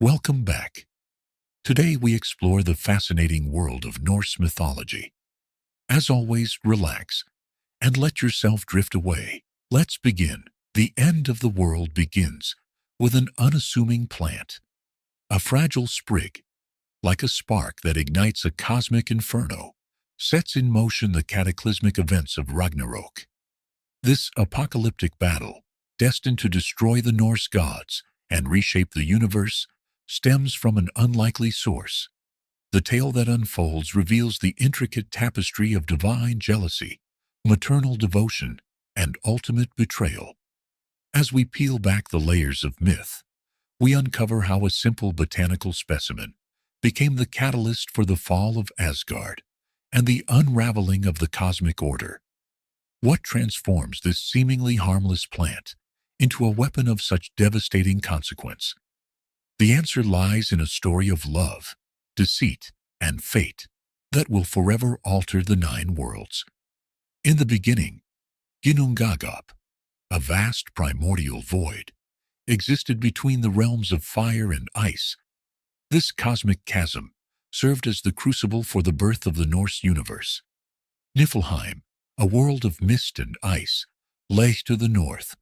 Welcome back. Today we explore the fascinating world of Norse mythology. As always, relax and let yourself drift away. Let's begin. The end of the world begins with an unassuming plant, a fragile sprig, like a spark that ignites a cosmic inferno, sets in motion the cataclysmic events of Ragnarök. This apocalyptic battle, destined to destroy the Norse gods and reshape the universe, stems from an unlikely source. The tale that unfolds reveals the intricate tapestry of divine jealousy, maternal devotion, and ultimate betrayal. As we peel back the layers of myth, we uncover how a simple botanical specimen became the catalyst for the fall of Asgard and the unraveling of the cosmic order. What transforms this seemingly harmless plant into a weapon of such devastating consequence? The answer lies in a story of love, deceit, and fate that will forever alter the nine worlds. In the beginning, Ginnungagap, a vast primordial void, existed between the realms of fire and ice. This cosmic chasm served as the crucible for the birth of the Norse universe. Niflheim, a world of mist and ice, lay to the north,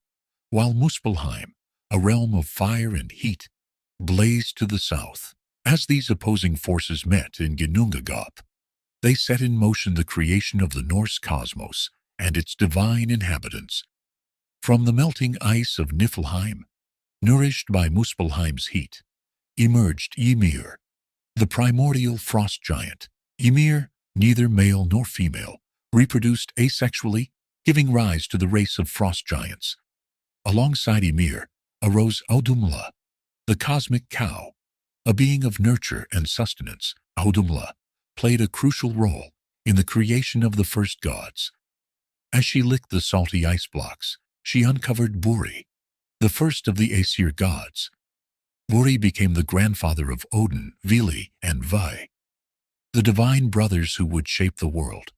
while Muspelheim, a realm of fire and heat, blazed to the south. As these opposing forces met in Ginnungagap, they set in motion the creation of the Norse cosmos and its divine inhabitants. From the melting ice of Niflheim, nourished by Muspelheim's heat, emerged Ymir, the primordial frost giant. Ymir, neither male nor female, reproduced asexually, giving rise to the race of frost giants. Alongside Ymir arose Audumla, the cosmic cow, a being of nurture and sustenance. Audumla played a crucial role in the creation of the first gods. As she licked the salty ice blocks, she uncovered Buri, the first of the Aesir gods. Buri became the grandfather of Odin, Vili, and Vi, the divine brothers who would shape the world.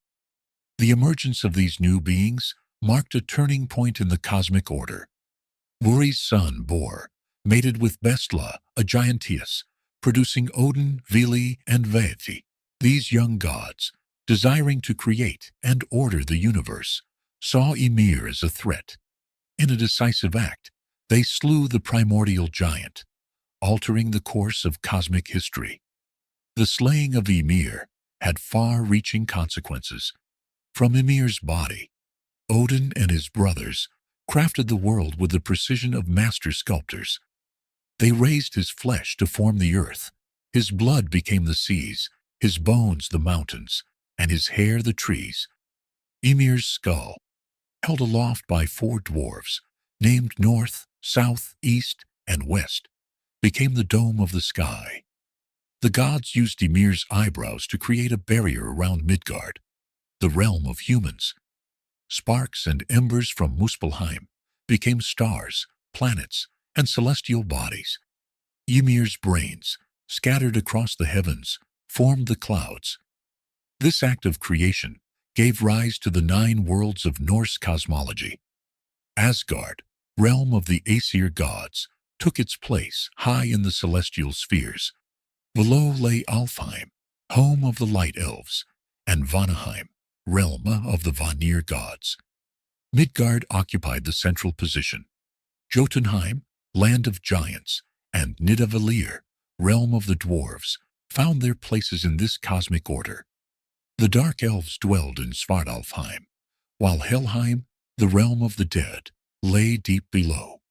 The emergence of these new beings marked a turning point in the cosmic order. Buri's son, Bor, mated with Bestla, a giantess, producing Odin, Vili, and Veithi. These young gods, desiring to create and order the universe, saw Ymir as a threat. In a decisive act, they slew the primordial giant, altering the course of cosmic history. The slaying of Ymir had far-reaching consequences. From Ymir's body, Odin and his brothers crafted the world with the precision of master sculptors. They raised his flesh to form the earth, his blood became the seas, his bones the mountains, and his hair the trees. Ymir's skull, held aloft by four dwarves, named North, South, East, and West, became the dome of the sky. The gods used Ymir's eyebrows to create a barrier around Midgard, the realm of humans. Sparks and embers from Muspelheim became stars, planets, and celestial bodies. Ymir's brains, scattered across the heavens, formed the clouds. This act of creation gave rise to the nine worlds of Norse cosmology. Asgard, realm of the Aesir gods, took its place high in the celestial spheres. Below lay Alfheim, home of the light elves, and Vanaheim, realm of the Vanir gods. Midgard occupied the central position. Jotunheim, land of giants, and Nidavellir, realm of the dwarves, found their places in this cosmic order. The dark elves dwelled in Svartalfheim, while Helheim, the realm of the dead, lay deep below.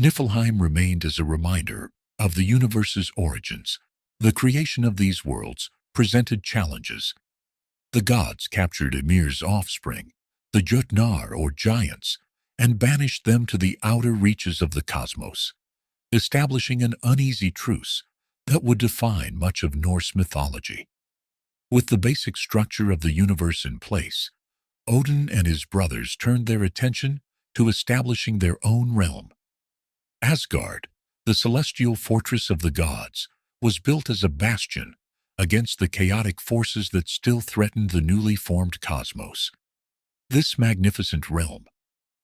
Niflheim remained as a reminder of the universe's origins. The creation of these worlds presented challenges. The gods captured Ymir's offspring, the Jotnar or giants, and banished them to the outer reaches of the cosmos, establishing an uneasy truce that would define much of Norse mythology. With the basic structure of the universe in place, Odin and his brothers turned their attention to establishing their own realm. Asgard, the celestial fortress of the gods, was built as a bastion against the chaotic forces that still threatened the newly formed cosmos. This magnificent realm,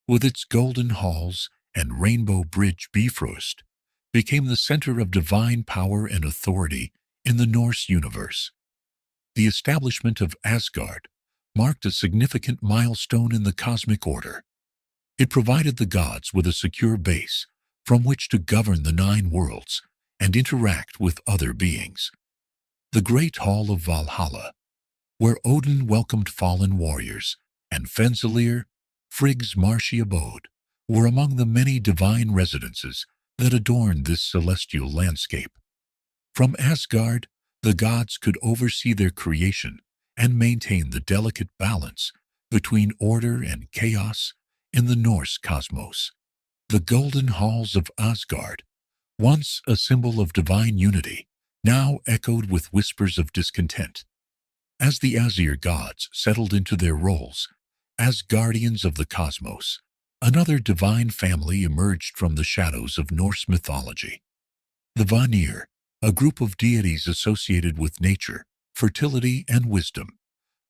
with its golden halls and rainbow bridge Bifrost, became the center of divine power and authority in the Norse universe. The establishment of Asgard marked a significant milestone in the cosmic order. It provided the gods with a secure base from which to govern the nine worlds and interact with other beings. The Great Hall of Valhalla, where Odin welcomed fallen warriors, and Fensalir, Frigg's marshy abode, were among the many divine residences that adorned this celestial landscape. From Asgard, the gods could oversee their creation and maintain the delicate balance between order and chaos in the Norse cosmos. The golden halls of Asgard, once a symbol of divine unity, now echoed with whispers of discontent. As the Asir gods settled into their roles as guardians of the cosmos, another divine family emerged from the shadows of Norse mythology. The Vanir, a group of deities associated with nature, fertility, and wisdom,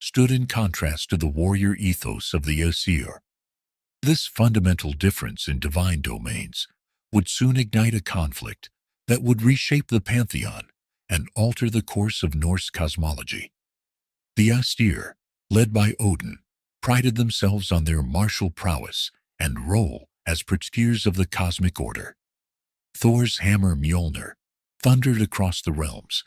stood in contrast to the warrior ethos of the Asir. This fundamental difference in divine domains would soon ignite a conflict that would reshape the pantheon and alter the course of Norse cosmology. The Asir, led by Odin, prided themselves on their martial prowess and role as protectors of the cosmic order. Thor's hammer Mjolnir thundered across the realms,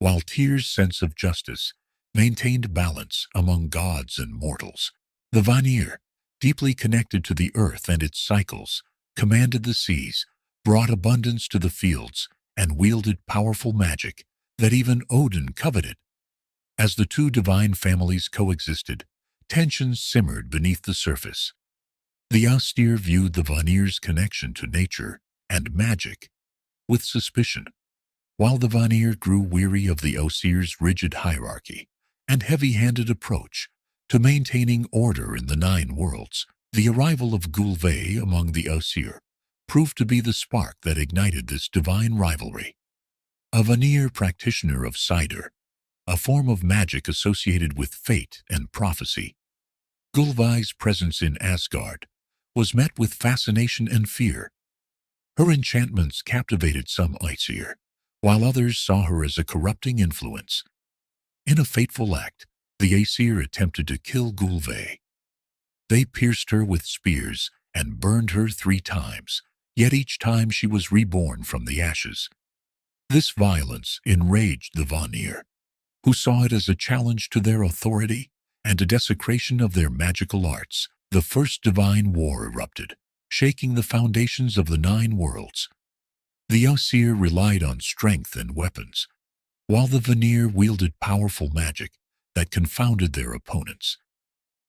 while Tyr's sense of justice maintained balance among gods and mortals. The Vanir, deeply connected to the earth and its cycles, commanded the seas, brought abundance to the fields, and wielded powerful magic that even Odin coveted. As the two divine families coexisted, tensions simmered beneath the surface. The Asir viewed the Vanir's connection to nature and magic with suspicion, while the Vanir grew weary of the Asir's rigid hierarchy and heavy-handed approach to maintaining order in the nine worlds. The arrival of Gulve among the Asir proved to be the spark that ignited this divine rivalry. A Vanir practitioner of Cider, a form of magic associated with fate and prophecy, Gulve's presence in Asgard was met with fascination and fear. Her enchantments captivated some Aesir, while others saw her as a corrupting influence. In a fateful act, the Aesir attempted to kill Gulve. They pierced her with spears and burned her 3 times, yet each time she was reborn from the ashes. This violence enraged the Vanir, who saw it as a challenge to their authority and a desecration of their magical arts. The first divine war erupted, shaking the foundations of the nine worlds. The Aesir relied on strength and weapons, while the Vanir wielded powerful magic that confounded their opponents.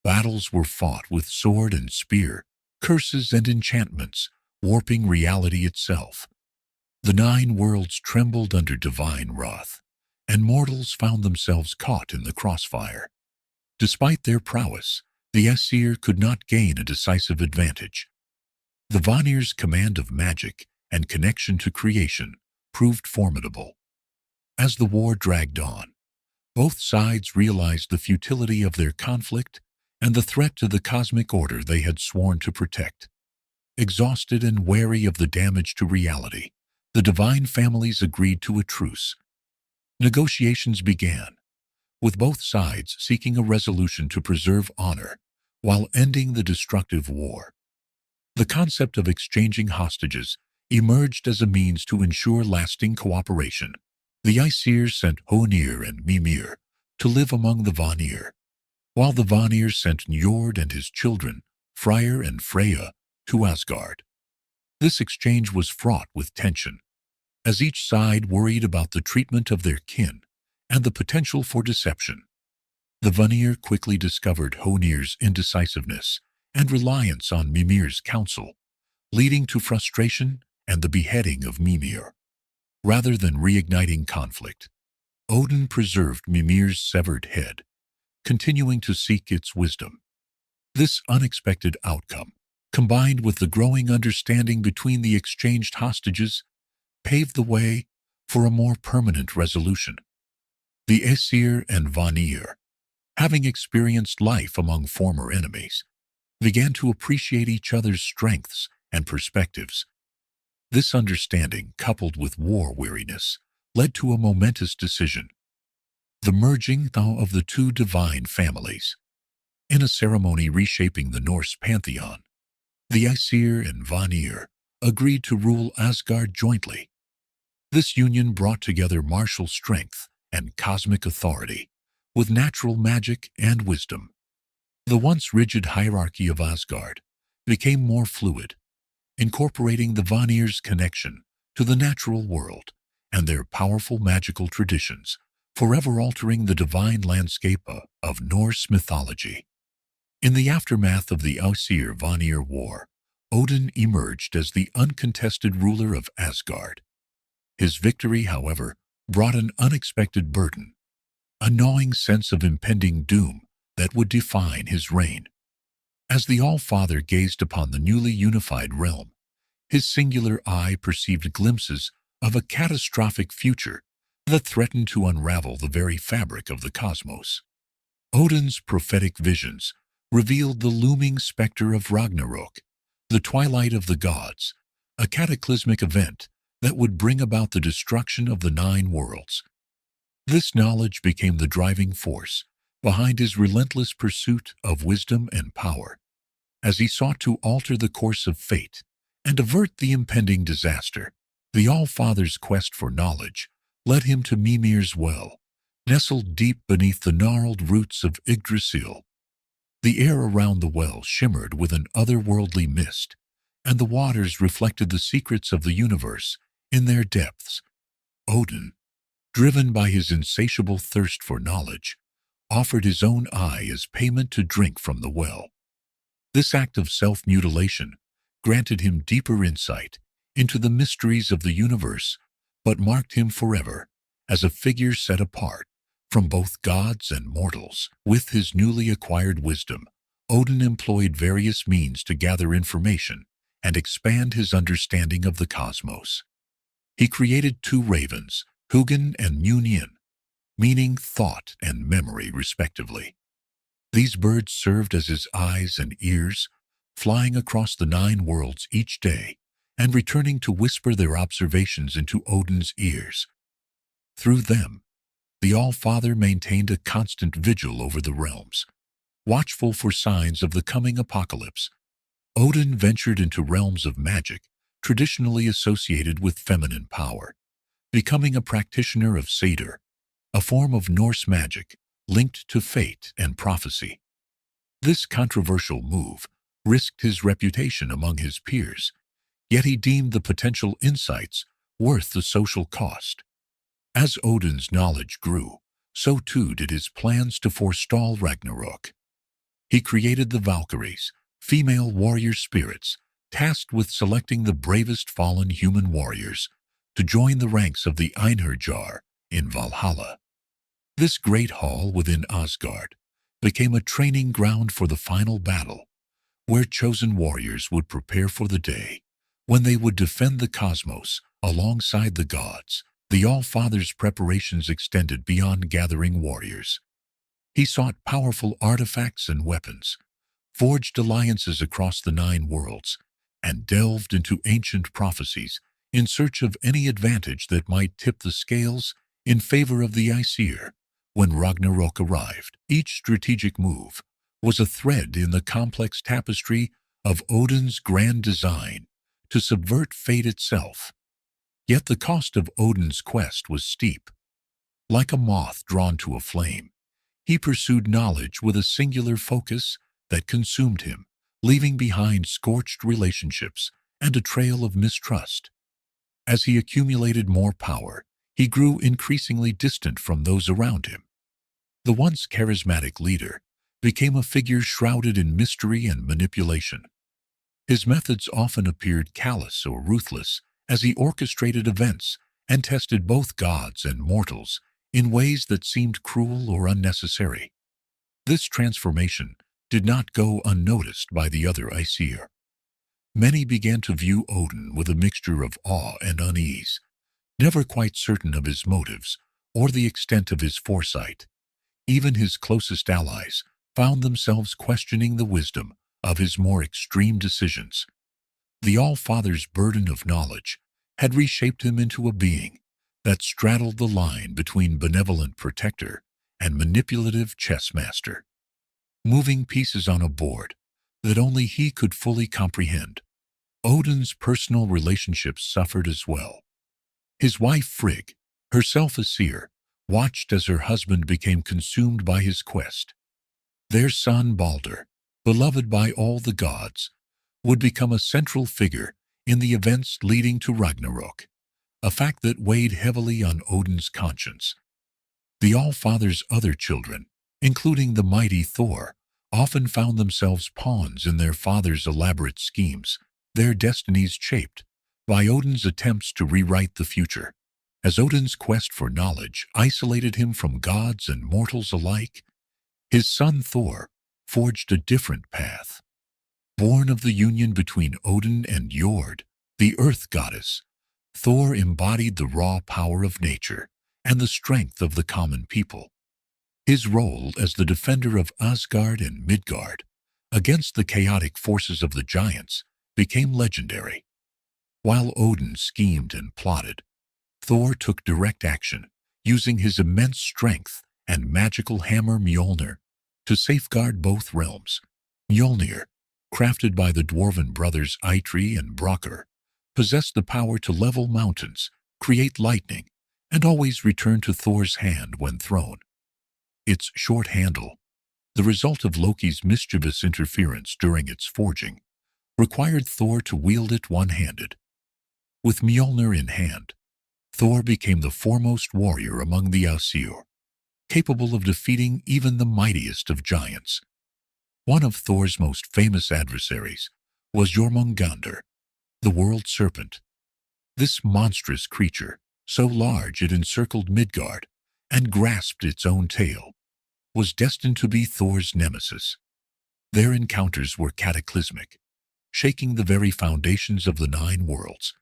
Battles were fought with sword and spear, curses and enchantments, warping reality itself. The nine worlds trembled under divine wrath, and mortals found themselves caught in the crossfire. Despite their prowess, the Aesir could not gain a decisive advantage. The Vanir's command of magic and connection to creation proved formidable. As the war dragged on, both sides realized the futility of their conflict and the threat to the cosmic order they had sworn to protect. Exhausted and wary of the damage to reality, the divine families agreed to a truce. Negotiations began, with both sides seeking a resolution to preserve honor while ending the destructive war. The concept of exchanging hostages emerged as a means to ensure lasting cooperation. The Aesir sent Honir and Mimir to live among the Vanir, while the Vanir sent Njord and his children, Freyr and Freya, to Asgard. This exchange was fraught with tension, as each side worried about the treatment of their kin and the potential for deception. The Vanir quickly discovered Honir's indecisiveness and reliance on Mimir's counsel, leading to frustration and the beheading of Mimir. Rather than reigniting conflict, Odin preserved Mimir's severed head, continuing to seek its wisdom. This unexpected outcome, combined with the growing understanding between the exchanged hostages, paved the way for a more permanent resolution. The Aesir and Vanir, having experienced life among former enemies, began to appreciate each other's strengths and perspectives. This understanding, coupled with war weariness, led to a momentous decision, the merging now of the two divine families. In a ceremony reshaping the Norse pantheon, the Aesir and Vanir agreed to rule Asgard jointly. This union brought together martial strength and cosmic authority, with natural magic and wisdom. The once rigid hierarchy of Asgard became more fluid, incorporating the Vanir's connection to the natural world and their powerful magical traditions, forever altering the divine landscape of Norse mythology. In the aftermath of the Aesir-Vanir War, Odin emerged as the uncontested ruler of Asgard. His victory, however, brought an unexpected burden, a gnawing sense of impending doom that would define his reign. As the All-Father gazed upon the newly unified realm, his singular eye perceived glimpses of a catastrophic future that threatened to unravel the very fabric of the cosmos. Odin's prophetic visions revealed the looming specter of Ragnarök, the twilight of the gods, a cataclysmic event that would bring about the destruction of the 9 worlds. This knowledge became the driving force behind his relentless pursuit of wisdom and power, as he sought to alter the course of fate and avert the impending disaster. The All-Father's quest for knowledge led him to Mimir's well, nestled deep beneath the gnarled roots of Yggdrasil. The air around the well shimmered with an otherworldly mist, and the waters reflected the secrets of the universe in their depths. Odin, driven by his insatiable thirst for knowledge, offered his own eye as payment to drink from the well. This act of self-mutilation granted him deeper insight into the mysteries of the universe, but marked him forever as a figure set apart from both gods and mortals. With his newly acquired wisdom, Odin employed various means to gather information and expand his understanding of the cosmos. He created 2 ravens, Hugin and Munin, meaning thought and memory respectively. These birds served as his eyes and ears, flying across the 9 worlds each day and returning to whisper their observations into Odin's ears. Through them, the All-Father maintained a constant vigil over the realms, watchful for signs of the coming apocalypse. Odin ventured into realms of magic traditionally associated with feminine power, becoming a practitioner of Satyr, a form of Norse magic linked to fate and prophecy. This controversial move risked his reputation among his peers, yet he deemed the potential insights worth the social cost. As Odin's knowledge grew, so too did his plans to forestall Ragnarök. He created the Valkyries, female warrior spirits, tasked with selecting the bravest fallen human warriors to join the ranks of the Einherjar in Valhalla. This great hall within Asgard became a training ground for the final battle, where chosen warriors would prepare for the day when they would defend the cosmos alongside the gods. The All-Father's preparations extended beyond gathering warriors. He sought powerful artifacts and weapons, forged alliances across the 9 worlds, and delved into ancient prophecies in search of any advantage that might tip the scales in favor of the Aesir. When Ragnarök arrived, each strategic move was a thread in the complex tapestry of Odin's grand design to subvert fate itself. Yet the cost of Odin's quest was steep. Like a moth drawn to a flame, he pursued knowledge with a singular focus that consumed him, leaving behind scorched relationships and a trail of mistrust. As he accumulated more power, he grew increasingly distant from those around him. The once charismatic leader became a figure shrouded in mystery and manipulation. His methods often appeared callous or ruthless as he orchestrated events and tested both gods and mortals in ways that seemed cruel or unnecessary. This transformation did not go unnoticed by the other Aesir. Many began to view Odin with a mixture of awe and unease, never quite certain of his motives or the extent of his foresight. Even his closest allies found themselves questioning the wisdom of his more extreme decisions. The All-Father's burden of knowledge had reshaped him into a being that straddled the line between benevolent protector and manipulative chess master, moving pieces on a board that only he could fully comprehend. Odin's personal relationships suffered as well. His wife Frigg, herself a seer, watched as her husband became consumed by his quest. Their son Balder, beloved by all the gods, would become a central figure in the events leading to Ragnarök, a fact that weighed heavily on Odin's conscience. The All-Father's other children, including the mighty Thor, often found themselves pawns in their father's elaborate schemes, their destinies shaped by Odin's attempts to rewrite the future. As Odin's quest for knowledge isolated him from gods and mortals alike, his son Thor forged a different path. Born of the union between Odin and Jord, the earth goddess, Thor embodied the raw power of nature and the strength of the common people. His role as the defender of Asgard and Midgard against the chaotic forces of the giants became legendary. While Odin schemed and plotted, Thor took direct action, using his immense strength and magical hammer Mjolnir to safeguard both realms. Mjolnir, crafted by the dwarven brothers Eitri and Brokkr, possessed the power to level mountains, create lightning, and always return to Thor's hand when thrown. Its short handle, the result of Loki's mischievous interference during its forging, required Thor to wield it one-handed. With Mjolnir in hand, Thor became the foremost warrior among the Aesir, capable of defeating even the mightiest of giants. One of Thor's most famous adversaries was Jormungandr, the world serpent. This monstrous creature, so large it encircled Midgard and grasped its own tail, was destined to be Thor's nemesis. Their encounters were cataclysmic, shaking the very foundations of the 9 worlds.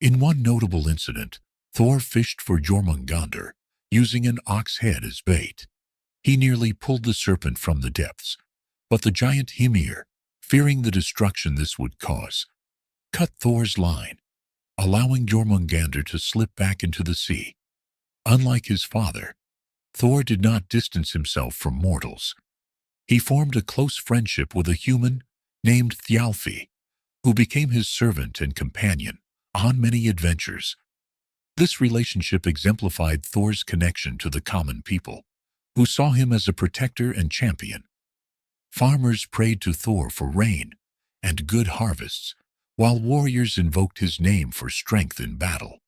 In one notable incident, Thor fished for Jormungandr, using an ox head as bait. He nearly pulled the serpent from the depths, but the giant Hymir, fearing the destruction this would cause, cut Thor's line, allowing Jormungandr to slip back into the sea. Unlike his father, Thor did not distance himself from mortals. He formed a close friendship with a human named Thjalfi, who became his servant and companion on many adventures. This relationship exemplified Thor's connection to the common people, who saw him as a protector and champion. Farmers prayed to Thor for rain and good harvests, while warriors invoked his name for strength in battle.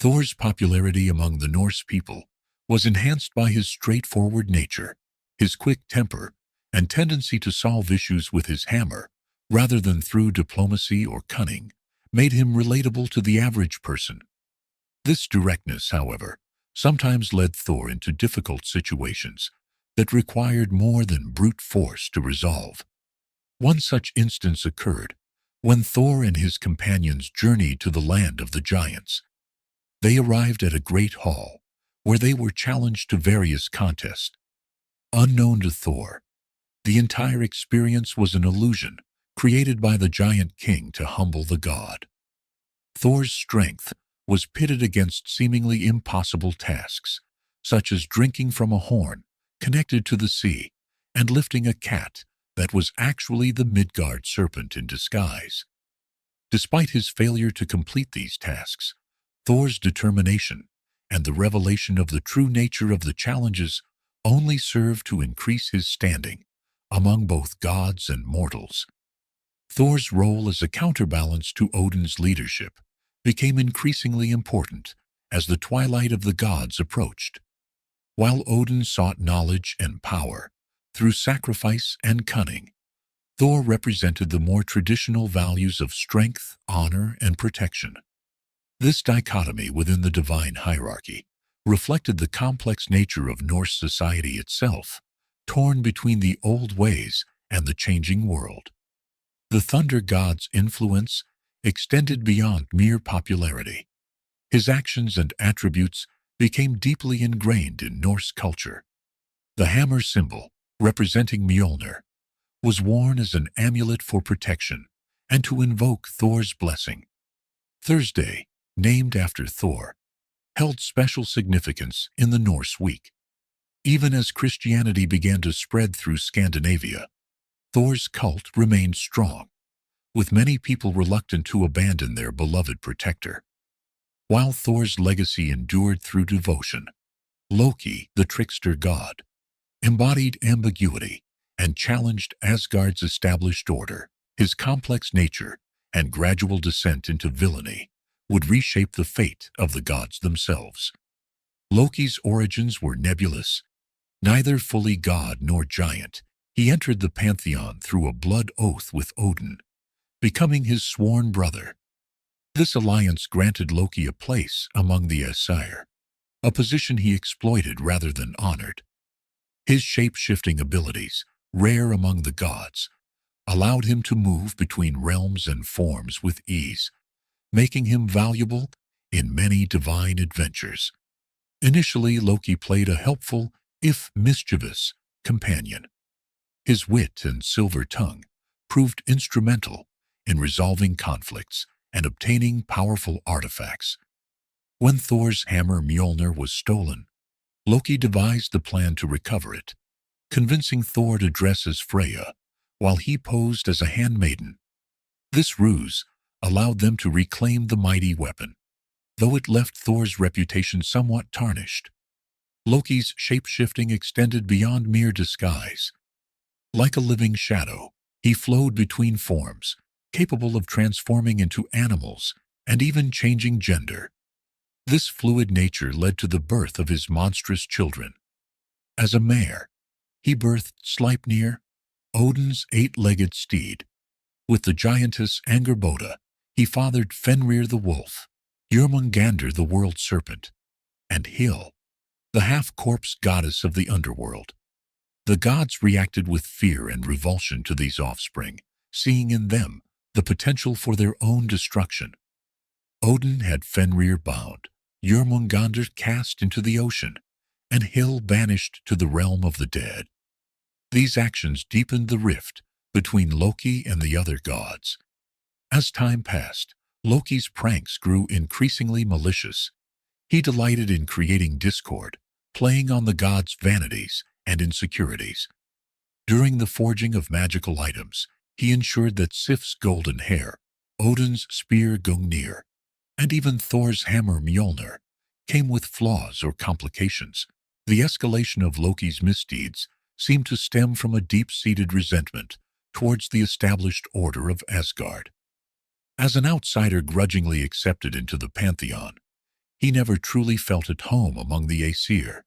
Thor's popularity among the Norse people was enhanced by his straightforward nature, his quick temper, and tendency to solve issues with his hammer, rather than through diplomacy or cunning, made him relatable to the average person. This directness, however, sometimes led Thor into difficult situations that required more than brute force to resolve. One such instance occurred when Thor and his companions journeyed to the land of the giants. They arrived at a great hall, where they were challenged to various contests. Unknown to Thor, the entire experience was an illusion created by the giant king to humble the god. Thor's strength was pitted against seemingly impossible tasks, such as drinking from a horn connected to the sea and lifting a cat that was actually the Midgard serpent in disguise. Despite his failure to complete these tasks, Thor's determination and the revelation of the true nature of the challenges only served to increase his standing among both gods and mortals. Thor's role as a counterbalance to Odin's leadership became increasingly important as the twilight of the gods approached. While Odin sought knowledge and power through sacrifice and cunning, Thor represented the more traditional values of strength, honor, and protection. This dichotomy within the divine hierarchy reflected the complex nature of Norse society itself, torn between the old ways and the changing world. The thunder god's influence extended beyond mere popularity. His actions and attributes became deeply ingrained in Norse culture. The hammer symbol, representing Mjolnir, was worn as an amulet for protection and to invoke Thor's blessing. Thursday, named after Thor, held special significance in the Norse week. Even as Christianity began to spread through Scandinavia, Thor's cult remained strong, with many people reluctant to abandon their beloved protector. While Thor's legacy endured through devotion, Loki, the trickster god, embodied ambiguity and challenged Asgard's established order. His complex nature and gradual descent into villainy would reshape the fate of the gods themselves. Loki's origins were nebulous. Neither fully god nor giant, he entered the pantheon through a blood oath with Odin, becoming his sworn brother. This alliance granted Loki a place among the Aesir, a position he exploited rather than honored. His shape-shifting abilities, rare among the gods, allowed him to move between realms and forms with ease, making him valuable in many divine adventures. Initially, Loki played a helpful, if mischievous, companion. His wit and silver tongue proved instrumental in resolving conflicts and obtaining powerful artifacts. When Thor's hammer Mjolnir was stolen, Loki devised the plan to recover it, convincing Thor to dress as Freya while he posed as a handmaiden. This ruse allowed them to reclaim the mighty weapon, though it left Thor's reputation somewhat tarnished. Loki's shape-shifting extended beyond mere disguise. Like a living shadow, he flowed between forms, capable of transforming into animals and even changing gender. This fluid nature led to the birth of his monstrous children. As a mare, he birthed Sleipnir, Odin's eight-legged steed. With the giantess Angerboda, he fathered Fenrir the wolf, Jörmungandr the world serpent, and Hel, the half-corpse goddess of the underworld. The gods reacted with fear and revulsion to these offspring, seeing in them the potential for their own destruction. Odin had Fenrir bound, Jörmungandr cast into the ocean, and Hel banished to the realm of the dead. These actions deepened the rift between Loki and the other gods. As time passed, Loki's pranks grew increasingly malicious. He delighted in creating discord, playing on the gods' vanities and insecurities. During the forging of magical items, he ensured that Sif's golden hair, Odin's spear Gungnir, and even Thor's hammer Mjolnir came with flaws or complications. The escalation of Loki's misdeeds seemed to stem from a deep-seated resentment towards the established order of Asgard. As an outsider grudgingly accepted into the pantheon, he never truly felt at home among the Aesir.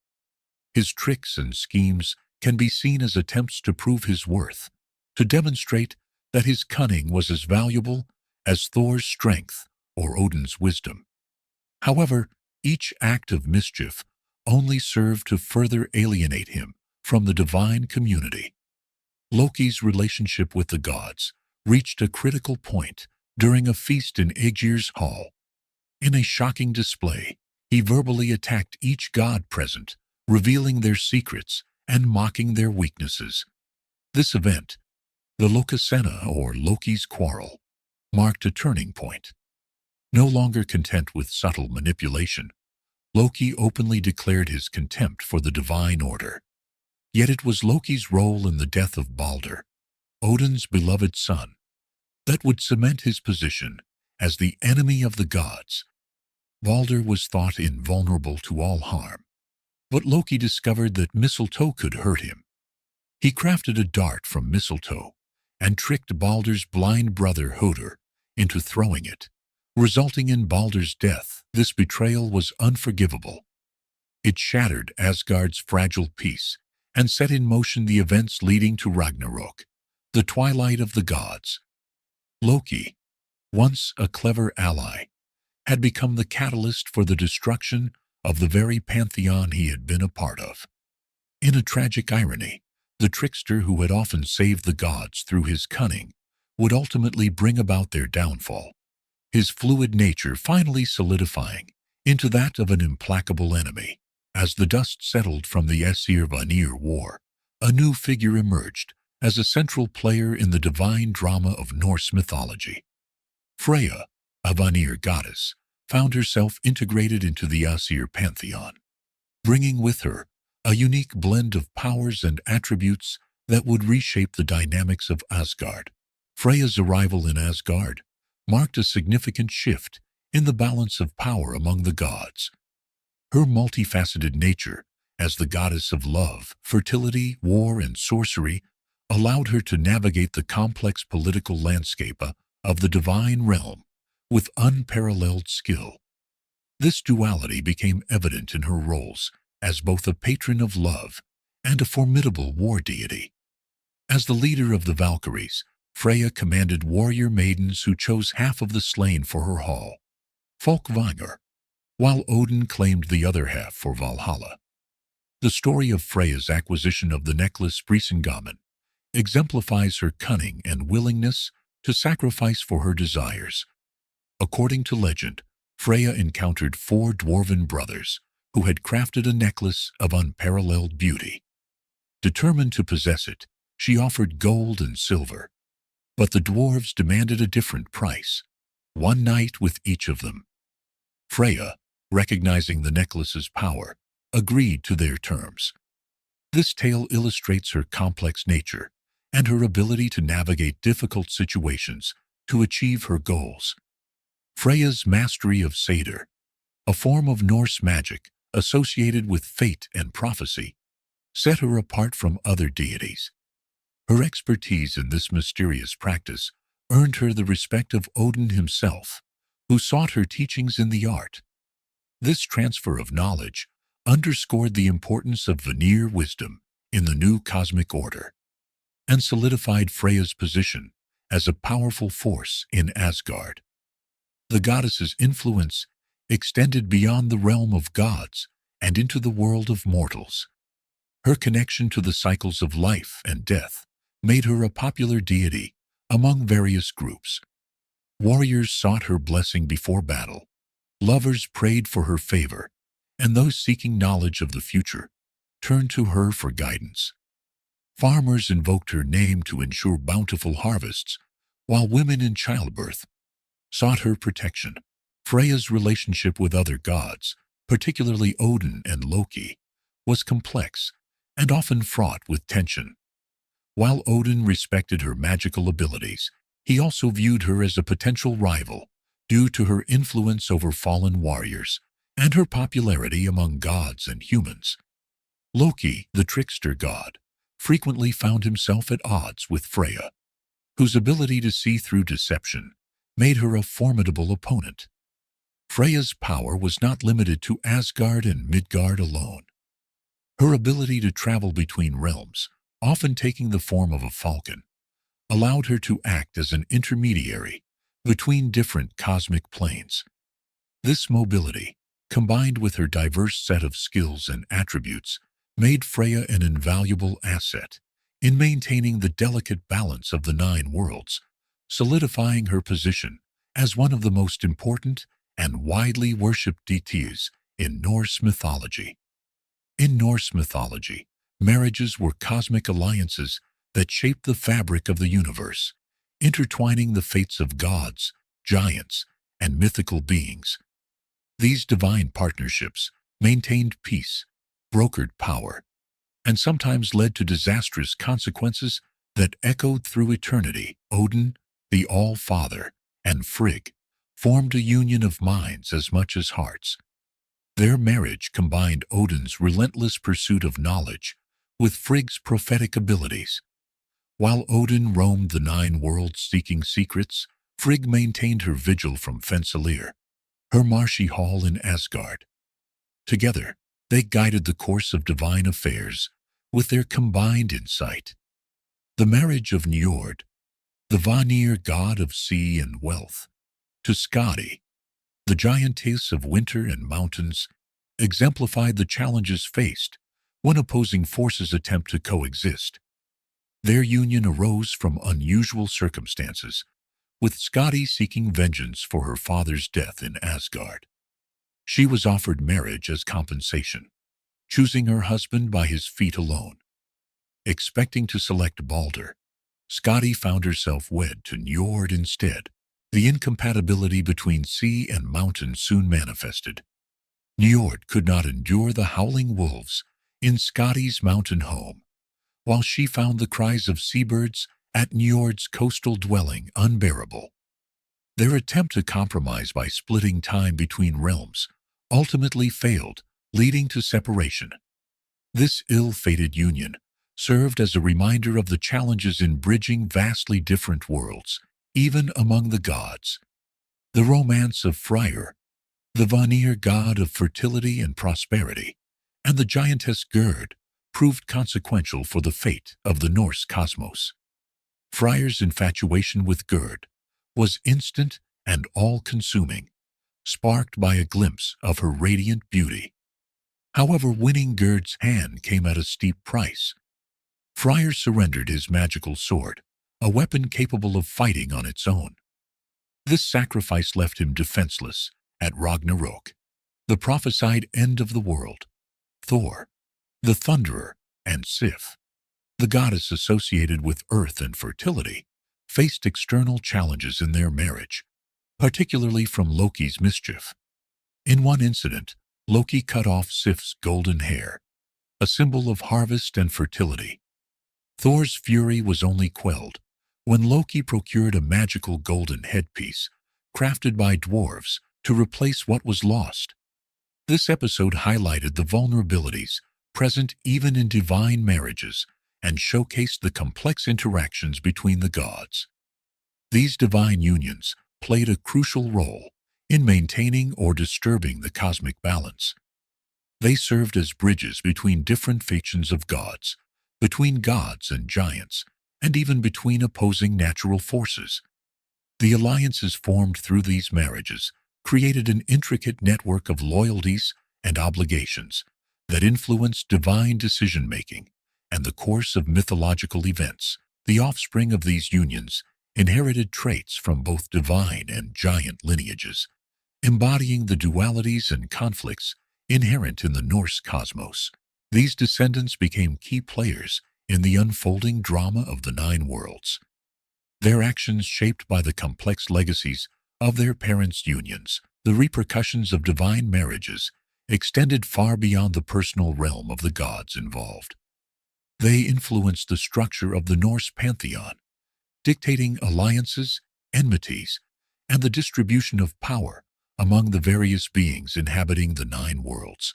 His tricks and schemes can be seen as attempts to prove his worth, to demonstrate that his cunning was as valuable as Thor's strength or Odin's wisdom. However, each act of mischief only served to further alienate him from the divine community. Loki's relationship with the gods reached a critical point during a feast in Yggdrasil's hall. In a shocking display, he verbally attacked each god present, revealing their secrets and mocking their weaknesses. This event, the Lokasena or Loki's quarrel, marked a turning point. No longer content with subtle manipulation, Loki openly declared his contempt for the divine order. Yet it was Loki's role in the death of Balder, Odin's beloved son, that would cement his position as the enemy of the gods. Balder was thought invulnerable to all harm, but Loki discovered that mistletoe could hurt him. He crafted a dart from mistletoe and tricked Balder's blind brother Hödur into throwing it, resulting in Balder's death. This betrayal was unforgivable. It shattered Asgard's fragile peace and set in motion the events leading to Ragnarök, the twilight of the gods. Loki, once a clever ally, had become the catalyst for the destruction of the very pantheon he had been a part of. In a tragic irony, the trickster who had often saved the gods through his cunning would ultimately bring about their downfall, his fluid nature finally solidifying into that of an implacable enemy. As the dust settled from the Aesir-Vanir War, a new figure emerged as a central player in the divine drama of Norse mythology. Freya, a Vanir goddess, found herself integrated into the Aesir pantheon, bringing with her a unique blend of powers and attributes that would reshape the dynamics of Asgard. Freya's arrival in Asgard marked a significant shift in the balance of power among the gods. Her multifaceted nature as the goddess of love, fertility, war, and sorcery allowed her to navigate the complex political landscape of the divine realm with unparalleled skill. This duality became evident in her roles as both a patron of love and a formidable war deity. As the leader of the Valkyries, Freya commanded warrior maidens who chose half of the slain for her hall, Folkvanger, while Odin claimed the other half for Valhalla. The story of Freya's acquisition of the necklace Brisingamen exemplifies her cunning and willingness to sacrifice for her desires. According to legend, Freya encountered 4 dwarven brothers who had crafted a necklace of unparalleled beauty. Determined to possess it, she offered gold and silver, but the dwarves demanded a different price, one night with each of them. Freya, recognizing the necklace's power, agreed to their terms. This tale illustrates her complex nature and her ability to navigate difficult situations to achieve her goals. Freya's mastery of Satyr, a form of Norse magic associated with fate and prophecy, set her apart from other deities. Her expertise in this mysterious practice earned her the respect of Odin himself, who sought her teachings in the art. This transfer of knowledge underscored the importance of Vanir wisdom in the new cosmic order and solidified Freya's position as a powerful force in Asgard. The goddess's influence extended beyond the realm of gods and into the world of mortals. Her connection to the cycles of life and death made her a popular deity among various groups. Warriors sought her blessing before battle, lovers prayed for her favor, and those seeking knowledge of the future turned to her for guidance. Farmers invoked her name to ensure bountiful harvests, while women in childbirth sought her protection. Freya's relationship with other gods, particularly Odin and Loki, was complex and often fraught with tension. While Odin respected her magical abilities, he also viewed her as a potential rival due to her influence over fallen warriors and her popularity among gods and humans. Loki, the trickster god, frequently found himself at odds with Freya, whose ability to see through deception made her a formidable opponent. Freya's power was not limited to Asgard and Midgard alone. Her ability to travel between realms, often taking the form of a falcon, allowed her to act as an intermediary between different cosmic planes. This mobility, combined with her diverse set of skills and attributes, made Freya an invaluable asset in maintaining the delicate balance of the 9 worlds, solidifying her position as one of the most important and widely worshipped deities in Norse mythology. In Norse mythology, marriages were cosmic alliances that shaped the fabric of the universe, intertwining the fates of gods, giants, and mythical beings. These divine partnerships maintained peace, brokered power, and sometimes led to disastrous consequences that echoed through eternity. Odin, the All-Father, and Frigg formed a union of minds as much as hearts. Their marriage combined Odin's relentless pursuit of knowledge with Frigg's prophetic abilities. While Odin roamed the 9 worlds seeking secrets, Frigg maintained her vigil from Fensalir, her marshy hall in Asgard. Together, they guided the course of divine affairs with their combined insight. The marriage of Njord, the Vanir god of sea and wealth, to Skadi, the giantess of winter and mountains, exemplified the challenges faced when opposing forces attempt to coexist. Their union arose from unusual circumstances, with Skadi seeking vengeance for her father's death in Asgard. She was offered marriage as compensation, choosing her husband by his feet alone. Expecting to select Balder, Skadi found herself wed to Njord instead. The incompatibility between sea and mountain soon manifested. Njord could not endure the howling wolves in Skadi's mountain home, while she found the cries of seabirds at Njord's coastal dwelling unbearable. Their attempt to compromise by splitting time between realms ultimately failed, leading to separation. This ill-fated union served as a reminder of the challenges in bridging vastly different worlds, even among the gods. The romance of Freyr, the Vanir god of fertility and prosperity, and the giantess Gerd proved consequential for the fate of the Norse cosmos. Freyr's infatuation with Gerd was instant and all-consuming, sparked by a glimpse of her radiant beauty. However, winning Gerd's hand came at a steep price. Freyr surrendered his magical sword, a weapon capable of fighting on its own. This sacrifice left him defenseless at Ragnarök, the prophesied end of the world. Thor, the Thunderer, and Sif, the goddess associated with earth and fertility, faced external challenges in their marriage, particularly from Loki's mischief. In one incident, Loki cut off Sif's golden hair, a symbol of harvest and fertility. Thor's fury was only quelled when Loki procured a magical golden headpiece crafted by dwarves to replace what was lost. This episode highlighted the vulnerabilities present even in divine marriages and showcased the complex interactions between the gods. These divine unions played a crucial role in maintaining or disturbing the cosmic balance. They served as bridges between different factions of gods, between gods and giants, and even between opposing natural forces. The alliances formed through these marriages created an intricate network of loyalties and obligations that influenced divine decision-making and the course of mythological events. The offspring of these unions inherited traits from both divine and giant lineages, embodying the dualities and conflicts inherent in the Norse cosmos. These descendants became key players in the unfolding drama of the Nine Worlds. Their actions shaped by the complex legacies of their parents' unions. The repercussions of divine marriages extended far beyond the personal realm of the gods involved. They influenced the structure of the Norse pantheon, dictating alliances, enmities, and the distribution of power among the various beings inhabiting the Nine Worlds.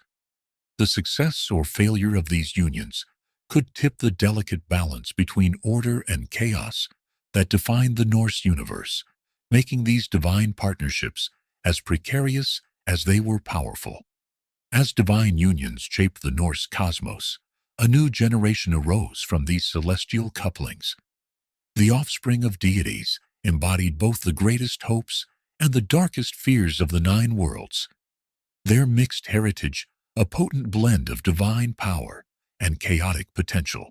The success or failure of these unions could tip the delicate balance between order and chaos that defined the Norse universe, making these divine partnerships as precarious as they were powerful. As divine unions shaped the Norse cosmos, a new generation arose from these celestial couplings. The offspring of deities embodied both the greatest hopes and the darkest fears of the Nine Worlds. Their mixed heritage, a potent blend of divine power and chaotic potential.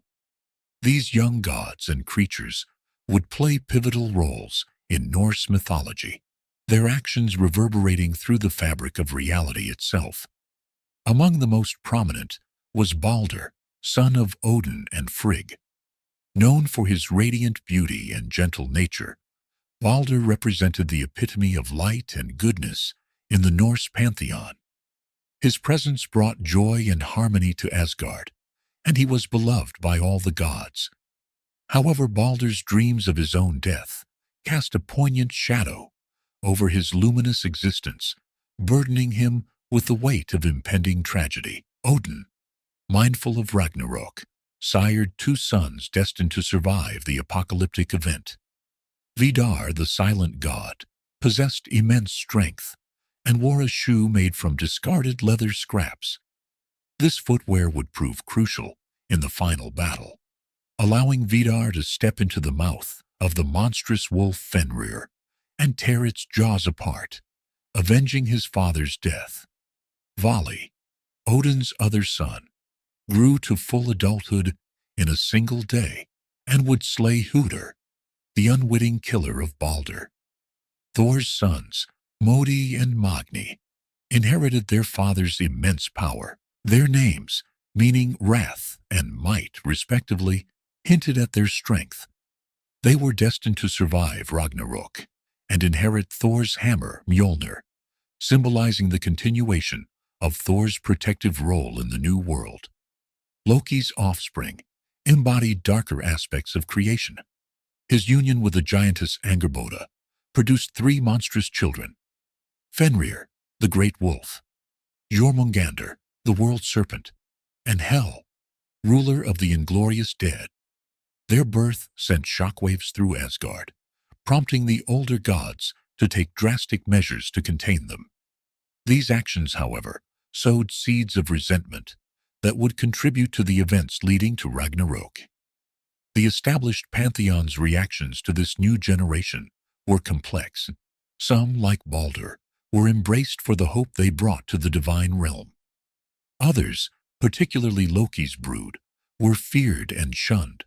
These young gods and creatures would play pivotal roles in Norse mythology, their actions reverberating through the fabric of reality itself. Among the most prominent was Balder, son of Odin and Frigg. Known for his radiant beauty and gentle nature, Balder represented the epitome of light and goodness in the Norse pantheon. His presence brought joy and harmony to Asgard, and he was beloved by all the gods. However, Balder's dreams of his own death cast a poignant shadow over his luminous existence, burdening him with the weight of impending tragedy. Odin, mindful of Ragnarök, sired two sons destined to survive the apocalyptic event. Vidar, the silent god, possessed immense strength and wore a shoe made from discarded leather scraps. This footwear would prove crucial in the final battle, allowing Vidar to step into the mouth of the monstrous wolf Fenrir and tear its jaws apart, avenging his father's death. Vali, Odin's other son, grew to full adulthood in a single day and would slay Húdir, the unwitting killer of Balder. Thor's sons, Modi and Magni, inherited their father's immense power. Their names, meaning wrath and might respectively, hinted at their strength. They were destined to survive Ragnarök and inherit Thor's hammer, Mjolnir, symbolizing the continuation of Thor's protective role in the new world. Loki's offspring embodied darker aspects of creation. His union with the giantess Angerboda produced three monstrous children: Fenrir, the great wolf; Jormungandr, the world serpent; and Hel, ruler of the inglorious dead. Their birth sent shockwaves through Asgard, prompting the older gods to take drastic measures to contain them. These actions, however, sowed seeds of resentment that would contribute to the events leading to Ragnarök. The established pantheon's reactions to this new generation were complex. Some, like Baldur, were embraced for the hope they brought to the divine realm. Others, particularly Loki's brood, were feared and shunned,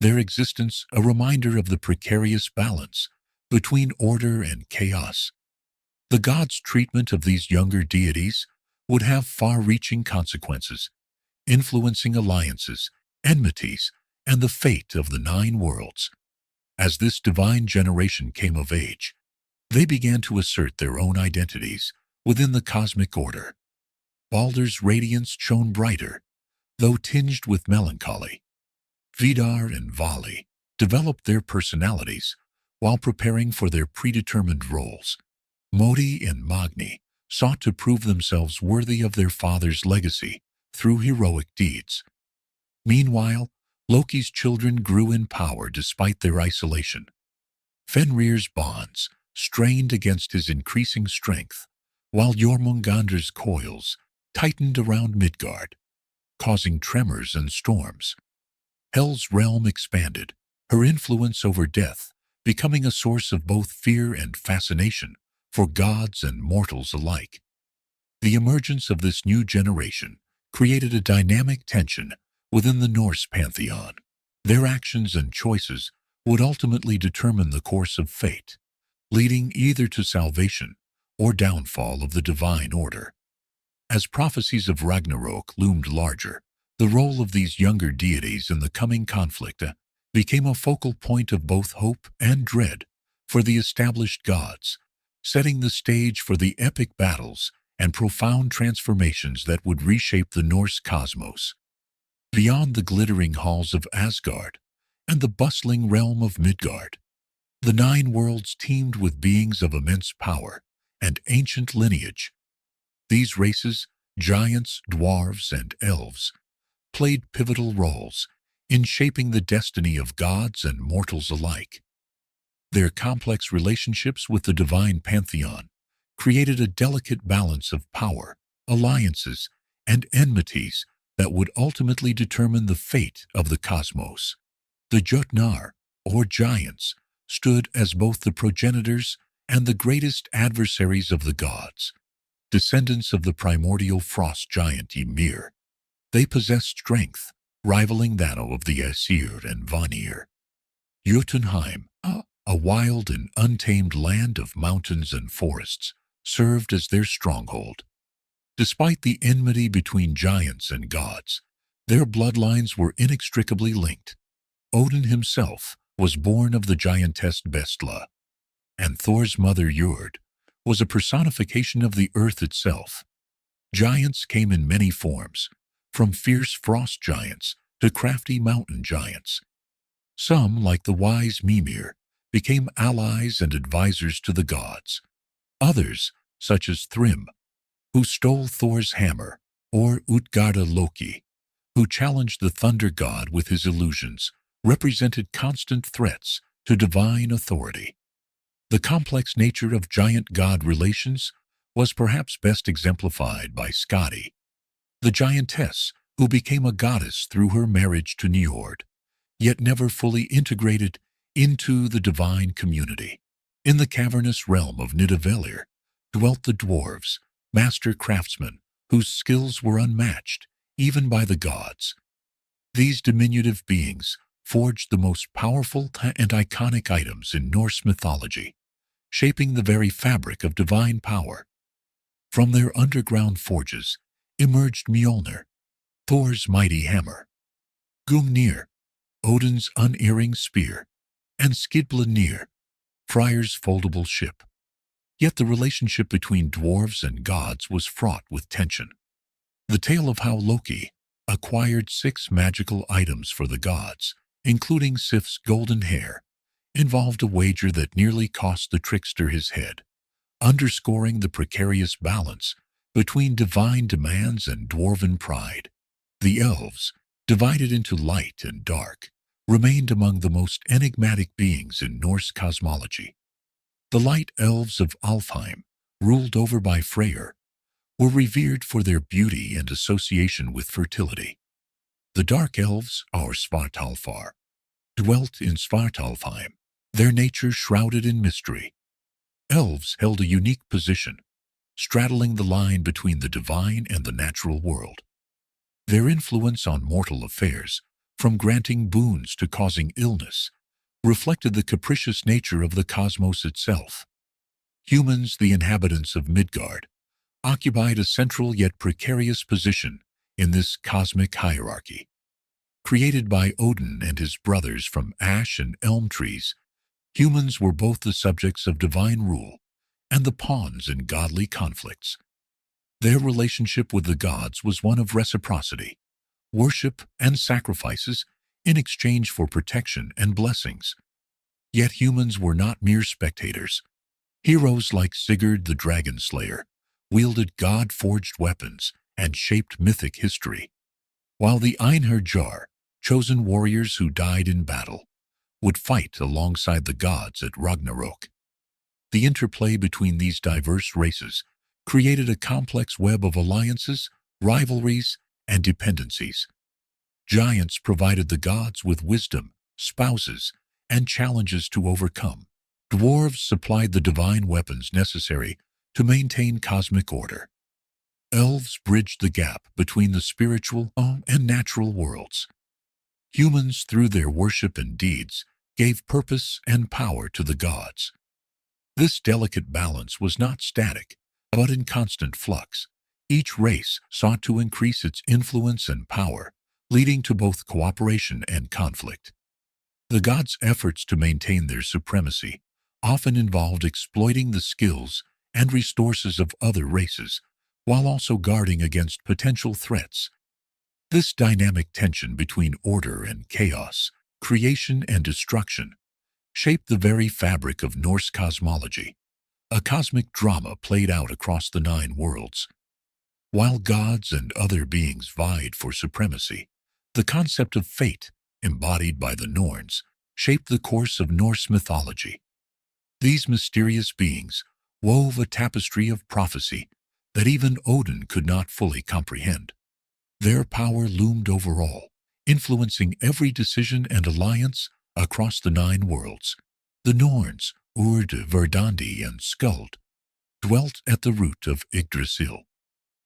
their existence a reminder of the precarious balance between order and chaos. The gods' treatment of these younger deities would have far-reaching consequences, influencing alliances, enmities, and the fate of the nine worlds. As this divine generation came of age, they began to assert their own identities within the cosmic order. Baldur's radiance shone brighter, though tinged with melancholy. Vidar and Vali developed their personalities while preparing for their predetermined roles. Modi and Magni sought to prove themselves worthy of their father's legacy through heroic deeds. Meanwhile, Loki's children grew in power despite their isolation. Fenrir's bonds strained against his increasing strength, while Jormungandr's coils tightened around Midgard, causing tremors and storms. Hel's realm expanded, her influence over death becoming a source of both fear and fascination for gods and mortals alike. The emergence of this new generation created a dynamic tension within the Norse pantheon. Their actions and choices would ultimately determine the course of fate, leading either to salvation or downfall of the divine order. As prophecies of Ragnarök loomed larger, the role of these younger deities in the coming conflict became a focal point of both hope and dread for the established gods, setting the stage for the epic battles and profound transformations that would reshape the Norse cosmos. Beyond the glittering halls of Asgard and the bustling realm of Midgard, the nine worlds teemed with beings of immense power and ancient lineage. These races, giants, dwarves, and elves, played pivotal roles in shaping the destiny of gods and mortals alike. Their complex relationships with the divine pantheon created a delicate balance of power, alliances, and enmities that would ultimately determine the fate of the cosmos. The Jotnar, or giants, stood as both the progenitors and the greatest adversaries of the gods. Descendants of the primordial frost giant Ymir, they possessed strength rivaling that of the Aesir and Vanir. Jotunheim, a wild and untamed land of mountains and forests, served as their stronghold. Despite the enmity between giants and gods, their bloodlines were inextricably linked. Odin himself was born of the giantess Bestla, and Thor's mother Jord was a personification of the earth itself. Giants came in many forms, from fierce frost giants to crafty mountain giants. Some, like the wise Mimir, became allies and advisors to the gods. Others, such as Thrym, who stole Thor's hammer, or Utgarda Loki, who challenged the thunder god with his illusions, represented constant threats to divine authority. The complex nature of giant-god relations was perhaps best exemplified by Skadi, the giantess who became a goddess through her marriage to Njord, yet never fully integrated into the divine community. In the cavernous realm of Nidavellir dwelt the dwarves, master craftsmen whose skills were unmatched even by the gods. These diminutive beings forged the most powerful and iconic items in Norse mythology, shaping the very fabric of divine power. From their underground forges emerged Mjolnir, Thor's mighty hammer; Gungnir, Odin's unerring spear; and Skidbladnir, Freyr's foldable ship. Yet the relationship between dwarves and gods was fraught with tension. The tale of how Loki acquired 6 magical items for the gods, including Sif's golden hair, involved a wager that nearly cost the trickster his head, underscoring the precarious balance between divine demands and dwarven pride. The elves, divided into light and dark, remained among the most enigmatic beings in Norse cosmology. The light elves of Alfheim, ruled over by Freyr, were revered for their beauty and association with fertility. The dark elves, our Svartalfar, dwelt in Svartalfheim, their nature shrouded in mystery. Elves held a unique position, straddling the line between the divine and the natural world. Their influence on mortal affairs, from granting boons to causing illness, reflected the capricious nature of the cosmos itself. Humans, the inhabitants of Midgard, occupied a central yet precarious position in this cosmic hierarchy. Created by Odin and his brothers from ash and elm trees, humans were both the subjects of divine rule and the pawns in godly conflicts. Their relationship with the gods was one of reciprocity, worship and sacrifices in exchange for protection and blessings. Yet humans were not mere spectators. Heroes like Sigurd the Dragon Slayer wielded god-forged weapons and shaped mythic history, while the Einherjar, chosen warriors who died in battle, would fight alongside the gods at Ragnarök. The interplay between these diverse races created a complex web of alliances, rivalries, and dependencies. Giants provided the gods with wisdom, spouses, and challenges to overcome. Dwarves supplied the divine weapons necessary to maintain cosmic order. Elves bridged the gap between the spiritual and natural worlds. Humans, through their worship and deeds, gave purpose and power to the gods. This delicate balance was not static, but in constant flux. Each race sought to increase its influence and power, leading to both cooperation and conflict. The gods' efforts to maintain their supremacy often involved exploiting the skills and resources of other races, while also guarding against potential threats. This dynamic tension between order and chaos, creation and destruction, shaped the very fabric of Norse cosmology, a cosmic drama played out across the 9 worlds. While gods and other beings vied for supremacy, the concept of fate, embodied by the Norns, shaped the course of Norse mythology. These mysterious beings wove a tapestry of prophecy that even Odin could not fully comprehend. Their power loomed over all, influencing every decision and alliance across the 9 worlds. The Norns, Urd, Verdandi, and Skuld, dwelt at the root of Yggdrasil,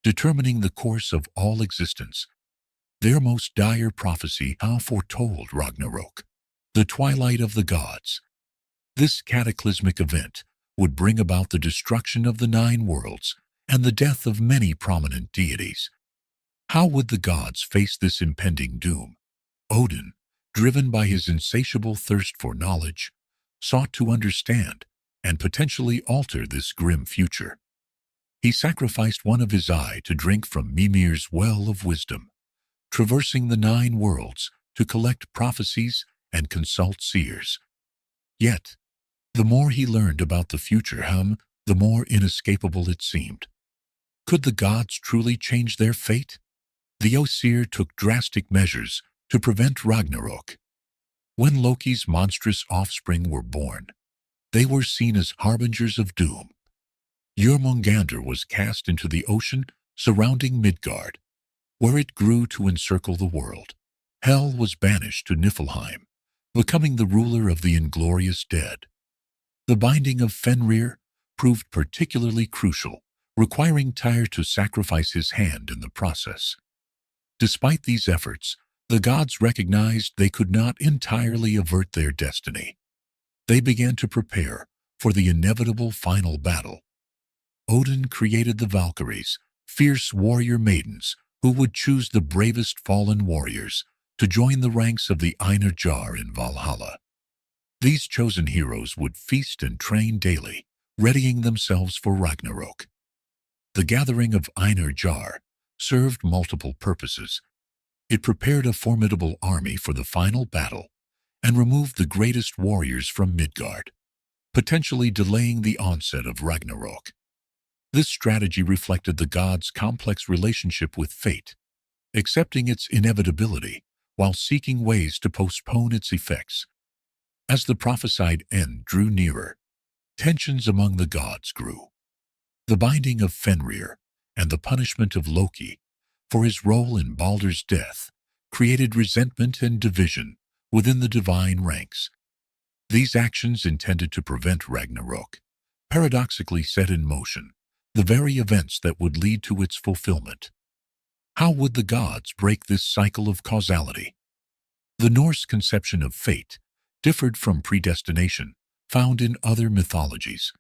determining the course of all existence. Their most dire prophecy foretold Ragnarök, the twilight of the gods. This cataclysmic event would bring about the destruction of the 9 worlds and the death of many prominent deities. How would the gods face this impending doom? Odin, driven by his insatiable thirst for knowledge, sought to understand and potentially alter this grim future. He sacrificed one of his eye to drink from Mimir's well of wisdom, traversing the 9 worlds to collect prophecies and consult seers. Yet, the more he learned about the future, the more inescapable it seemed. Could the gods truly change their fate? The Oseer took drastic measures to prevent Ragnarök. When Loki's monstrous offspring were born, they were seen as harbingers of doom. Jormungandr was cast into the ocean surrounding Midgard, where it grew to encircle the world. Hel was banished to Niflheim, becoming the ruler of the inglorious dead. The binding of Fenrir proved particularly crucial, requiring Tyr to sacrifice his hand in the process. Despite these efforts, the gods recognized they could not entirely avert their destiny. They began to prepare for the inevitable final battle. Odin created the Valkyries, fierce warrior maidens who would choose the bravest fallen warriors to join the ranks of the Einherjar in Valhalla. These chosen heroes would feast and train daily, readying themselves for Ragnarök. The gathering of Einar served multiple purposes. It prepared a formidable army for the final battle and removed the greatest warriors from Midgard, potentially delaying the onset of Ragnarök. This strategy reflected the gods' complex relationship with fate, accepting its inevitability while seeking ways to postpone its effects. As the prophesied end drew nearer, tensions among the gods grew. The binding of Fenrir and the punishment of Loki for his role in Baldur's death created resentment and division within the divine ranks. These actions intended to prevent Ragnarök paradoxically set in motion the very events that would lead to its fulfillment. How would the gods break this cycle of causality? The Norse conception of fate differed from predestination found in other mythologies.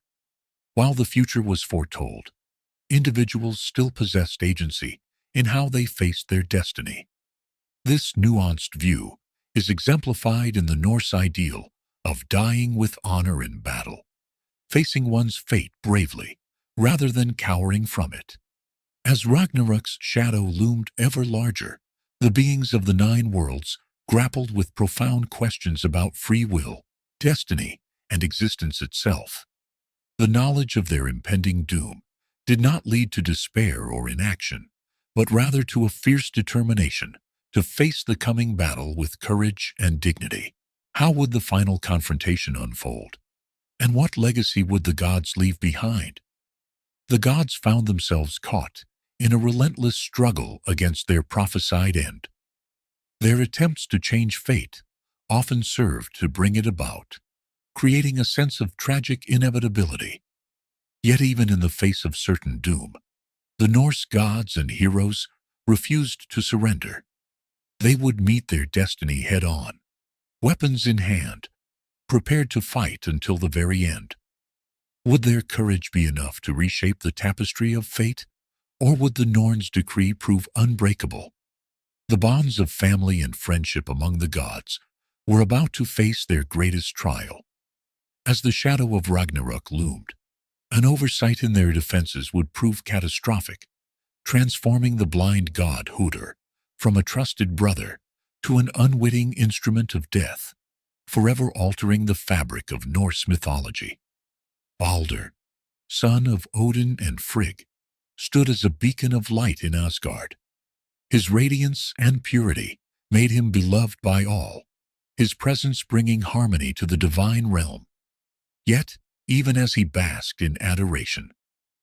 While the future was foretold, individuals still possessed agency in how they faced their destiny. This nuanced view is exemplified in the Norse ideal of dying with honor in battle, facing one's fate bravely rather than cowering from it. As Ragnarök's shadow loomed ever larger, the beings of the nine worlds grappled with profound questions about free will, destiny, and existence itself. The knowledge of their impending doom did not lead to despair or inaction, but rather to a fierce determination to face the coming battle with courage and dignity. How would the final confrontation unfold? And what legacy would the gods leave behind? The gods found themselves caught in a relentless struggle against their prophesied end. Their attempts to change fate often served to bring it about, creating a sense of tragic inevitability. Yet even in the face of certain doom, the Norse gods and heroes refused to surrender. They would meet their destiny head-on, weapons in hand, prepared to fight until the very end. Would their courage be enough to reshape the tapestry of fate, or would the Norns' decree prove unbreakable? The bonds of family and friendship among the gods were about to face their greatest trial. As the shadow of Ragnarök loomed, an oversight in their defenses would prove catastrophic, transforming the blind god Hödur from a trusted brother to an unwitting instrument of death, forever altering the fabric of Norse mythology. Baldur, son of Odin and Frigg, stood as a beacon of light in Asgard. His radiance and purity made him beloved by all, his presence bringing harmony to the divine realm. Yet, even as he basked in adoration,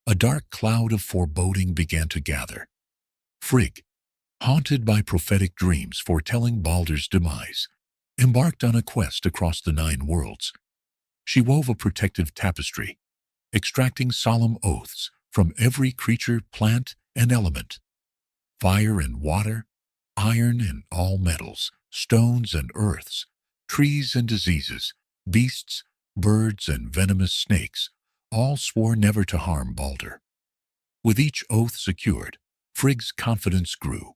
a dark cloud of foreboding began to gather. Frigg, haunted by prophetic dreams foretelling Baldur's demise, embarked on a quest across the nine worlds. She wove a protective tapestry, extracting solemn oaths from every creature, plant, and element. Fire and water, iron and all metals, stones and earths, trees and diseases, beasts, birds, and venomous snakes, all swore never to harm Baldur. With each oath secured, Frigg's confidence grew,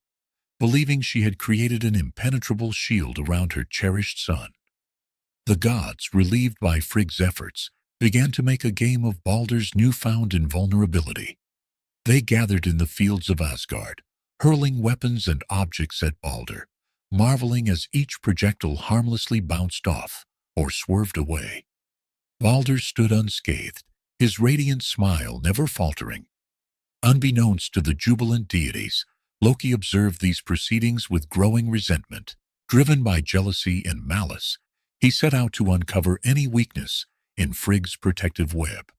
believing she had created an impenetrable shield around her cherished son. The gods, relieved by Frigg's efforts, began to make a game of Baldur's newfound invulnerability. They gathered in the fields of Asgard, hurling weapons and objects at Baldur, marveling as each projectile harmlessly bounced off or swerved away. Baldur stood unscathed, his radiant smile never faltering. Unbeknownst to the jubilant deities, Loki observed these proceedings with growing resentment. Driven by jealousy and malice, he set out to uncover any weakness in Frigg's protective web.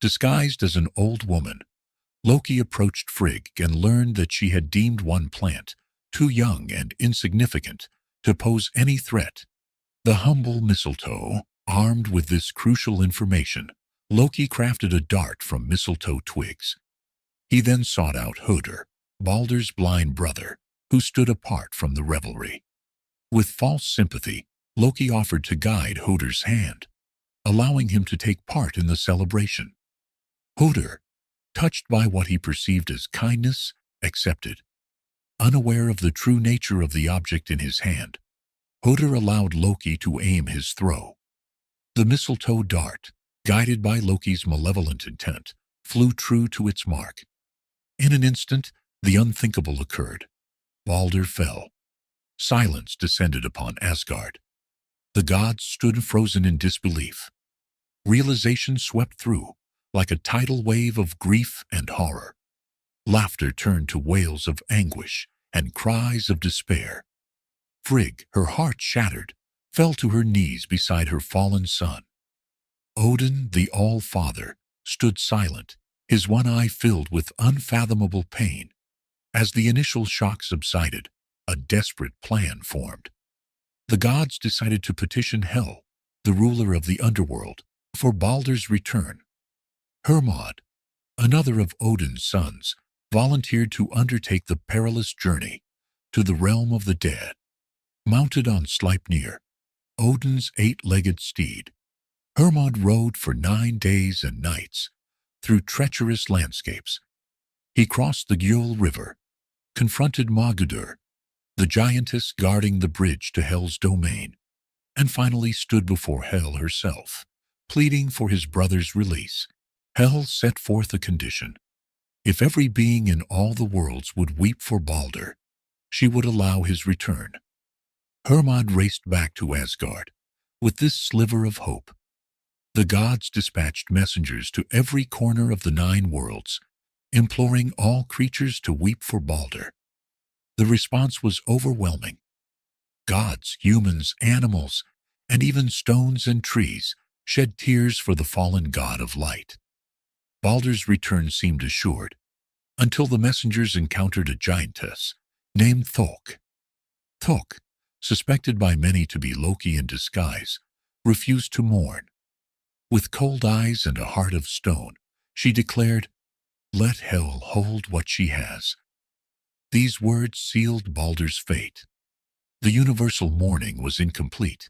Disguised as an old woman, Loki approached Frigg and learned that she had deemed one plant too young and insignificant to pose any threat. The humble mistletoe, armed with this crucial information, Loki crafted a dart from mistletoe twigs. He then sought out Hödur, Baldur's blind brother, who stood apart from the revelry. With false sympathy, Loki offered to guide Hödur's hand, allowing him to take part in the celebration. Hödur, touched by what he perceived as kindness, accepted. Unaware of the true nature of the object in his hand, Hödur allowed Loki to aim his throw, The mistletoe dart, guided by Loki's malevolent intent, flew true to its mark. In an instant, the unthinkable occurred. Balder fell. Silence descended upon Asgard. The gods stood frozen in disbelief. Realization swept through, like a tidal wave of grief and horror. Laughter turned to wails of anguish and cries of despair. Frigg, her heart shattered, fell to her knees beside her fallen son. Odin, the All-Father, stood silent, his one eye filled with unfathomable pain. As the initial shock subsided, a desperate plan formed. The gods decided to petition Hel, the ruler of the underworld, for Balder's return. Hermod, another of Odin's sons, volunteered to undertake the perilous journey to the realm of the dead. Mounted on Sleipnir, Odin's 8-legged steed, Hermod rode for 9 days and nights through treacherous landscapes. He crossed the Gjol River, confronted Magudur, the giantess guarding the bridge to Hel's domain, and finally stood before Hel herself, pleading for his brother's release. Hel set forth a condition. If every being in all the worlds would weep for Balder, she would allow his return. Hermod raced back to Asgard with this sliver of hope. The gods dispatched messengers to every corner of the 9 worlds, imploring all creatures to weep for Balder. The response was overwhelming. Gods, humans, animals, and even stones and trees shed tears for the fallen god of light. Balder's return seemed assured, until the messengers encountered a giantess named Thok. Thok, suspected by many to be Loki in disguise, refused to mourn. With cold eyes and a heart of stone, she declared, "Let Hel hold what she has." These words sealed Balder's fate. The universal mourning was incomplete,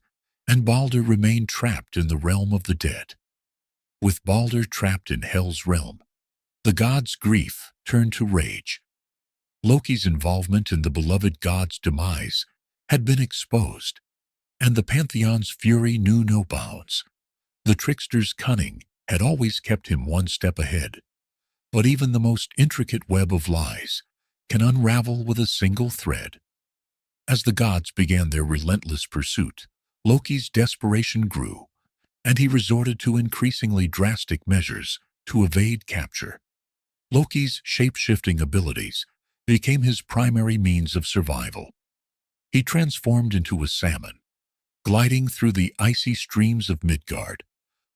and Balder remained trapped in the realm of the dead. With Balder trapped in Hel's realm, the gods' grief turned to rage. Loki's involvement in the beloved god's demise had been exposed, and the pantheon's fury knew no bounds. The trickster's cunning had always kept him one step ahead, but even the most intricate web of lies can unravel with a single thread. As the gods began their relentless pursuit, Loki's desperation grew, and he resorted to increasingly drastic measures to evade capture. Loki's shape-shifting abilities became his primary means of survival. He transformed into a salmon, gliding through the icy streams of Midgard,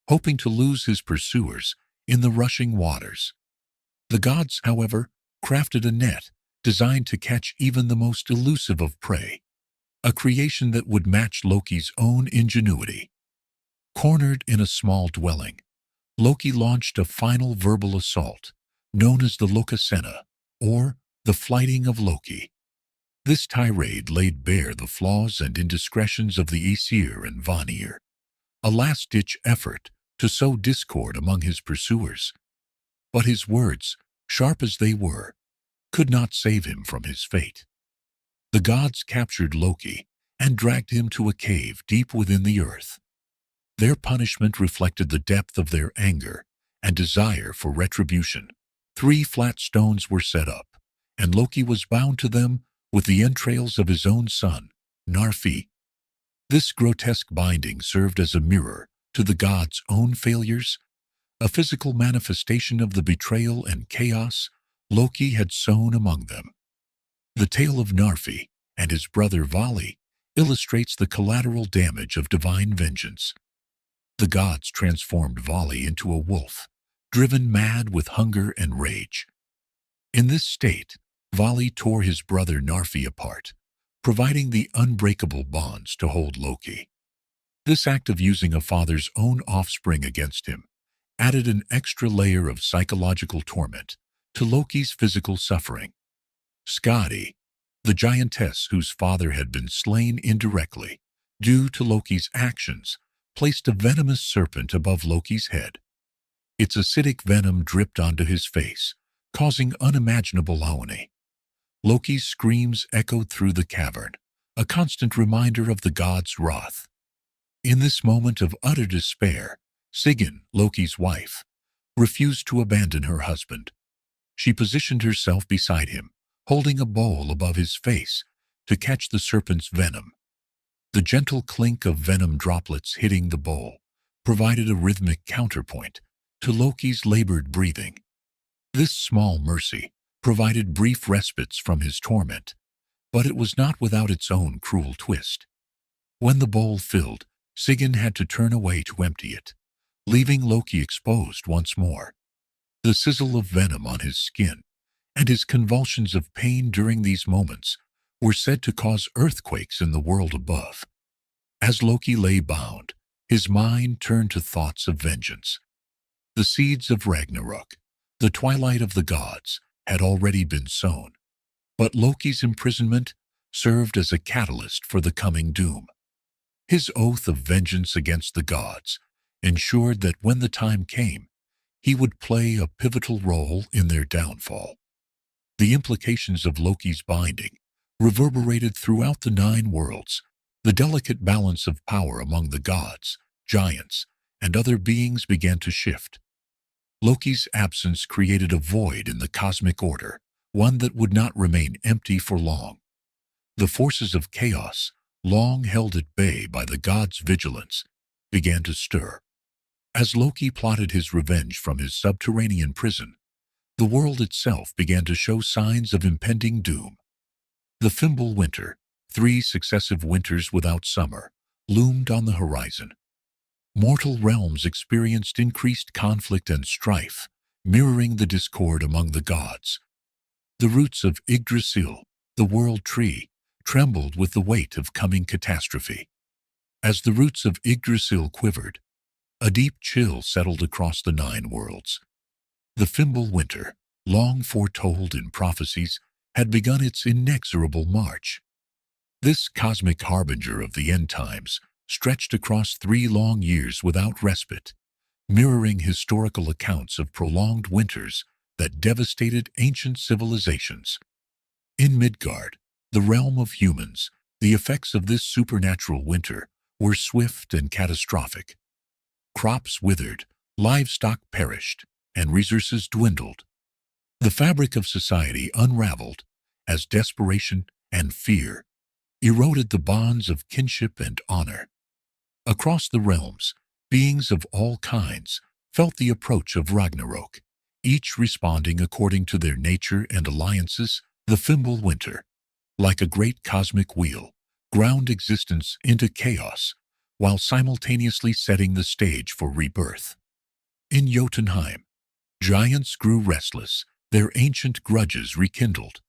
hoping to lose his pursuers in the rushing waters. The gods, however, crafted a net designed to catch even the most elusive of prey, a creation that would match Loki's own ingenuity. Cornered in a small dwelling, Loki launched a final verbal assault, known as the Lokasenna, or the Flighting of Loki. This tirade laid bare the flaws and indiscretions of the Aesir and Vanir, a last-ditch effort to sow discord among his pursuers. But his words, sharp as they were, could not save him from his fate. The gods captured Loki and dragged him to a cave deep within the earth. Their punishment reflected the depth of their anger and desire for retribution. 3 flat stones were set up, and Loki was bound to them with the entrails of his own son, Narfi. This grotesque binding served as a mirror to the gods' own failures, a physical manifestation of the betrayal and chaos Loki had sown among them. The tale of Narfi and his brother Vali illustrates the collateral damage of divine vengeance. The gods transformed Vali into a wolf, driven mad with hunger and rage. In this state, Vali tore his brother Narfi apart, providing the unbreakable bonds to hold Loki. This act of using a father's own offspring against him added an extra layer of psychological torment to Loki's physical suffering. Skadi, the giantess whose father had been slain indirectly due to Loki's actions, placed a venomous serpent above Loki's head. Its acidic venom dripped onto his face, causing unimaginable agony. Loki's screams echoed through the cavern, a constant reminder of the god's wrath. In this moment of utter despair, Sigyn, Loki's wife, refused to abandon her husband. She positioned herself beside him, holding a bowl above his face to catch the serpent's venom. The gentle clink of venom droplets hitting the bowl provided a rhythmic counterpoint to Loki's labored breathing. This small mercy provided brief respites from his torment, but it was not without its own cruel twist. When the bowl filled, Sigyn had to turn away to empty it, leaving Loki exposed once more. The sizzle of venom on his skin and his convulsions of pain during these moments were said to cause earthquakes in the world above. As Loki lay bound, his mind turned to thoughts of vengeance. The seeds of Ragnarök, the twilight of the gods, had already been sown, but Loki's imprisonment served as a catalyst for the coming doom. His oath of vengeance against the gods ensured that when the time came, he would play a pivotal role in their downfall. The implications of Loki's binding reverberated throughout the 9 worlds. The delicate balance of power among the gods, giants, and other beings began to shift. Loki's absence created a void in the cosmic order, one that would not remain empty for long. The forces of chaos, long held at bay by the gods' vigilance, began to stir. As Loki plotted his revenge from his subterranean prison, the world itself began to show signs of impending doom. The Fimbul winter, 3 successive winters without summer, loomed on the horizon. Mortal realms experienced increased conflict and strife, mirroring the discord among the gods. The roots of Yggdrasil, the world tree, trembled with the weight of coming catastrophe. As the roots of Yggdrasil quivered, a deep chill settled across the 9 worlds. The Fimbul winter, long foretold in prophecies, had begun its inexorable march. This cosmic harbinger of the end times stretched across 3 long years without respite, mirroring historical accounts of prolonged winters that devastated ancient civilizations. In Midgard, the realm of humans, the effects of this supernatural winter were swift and catastrophic. Crops withered, livestock perished, and resources dwindled. The fabric of society unraveled as desperation and fear eroded the bonds of kinship and honor. Across the realms, beings of all kinds felt the approach of Ragnarök, each responding according to their nature and alliances. The Fimbul winter, like a great cosmic wheel, ground existence into chaos while simultaneously setting the stage for rebirth. In Jotunheim, giants grew restless, their ancient grudges rekindled.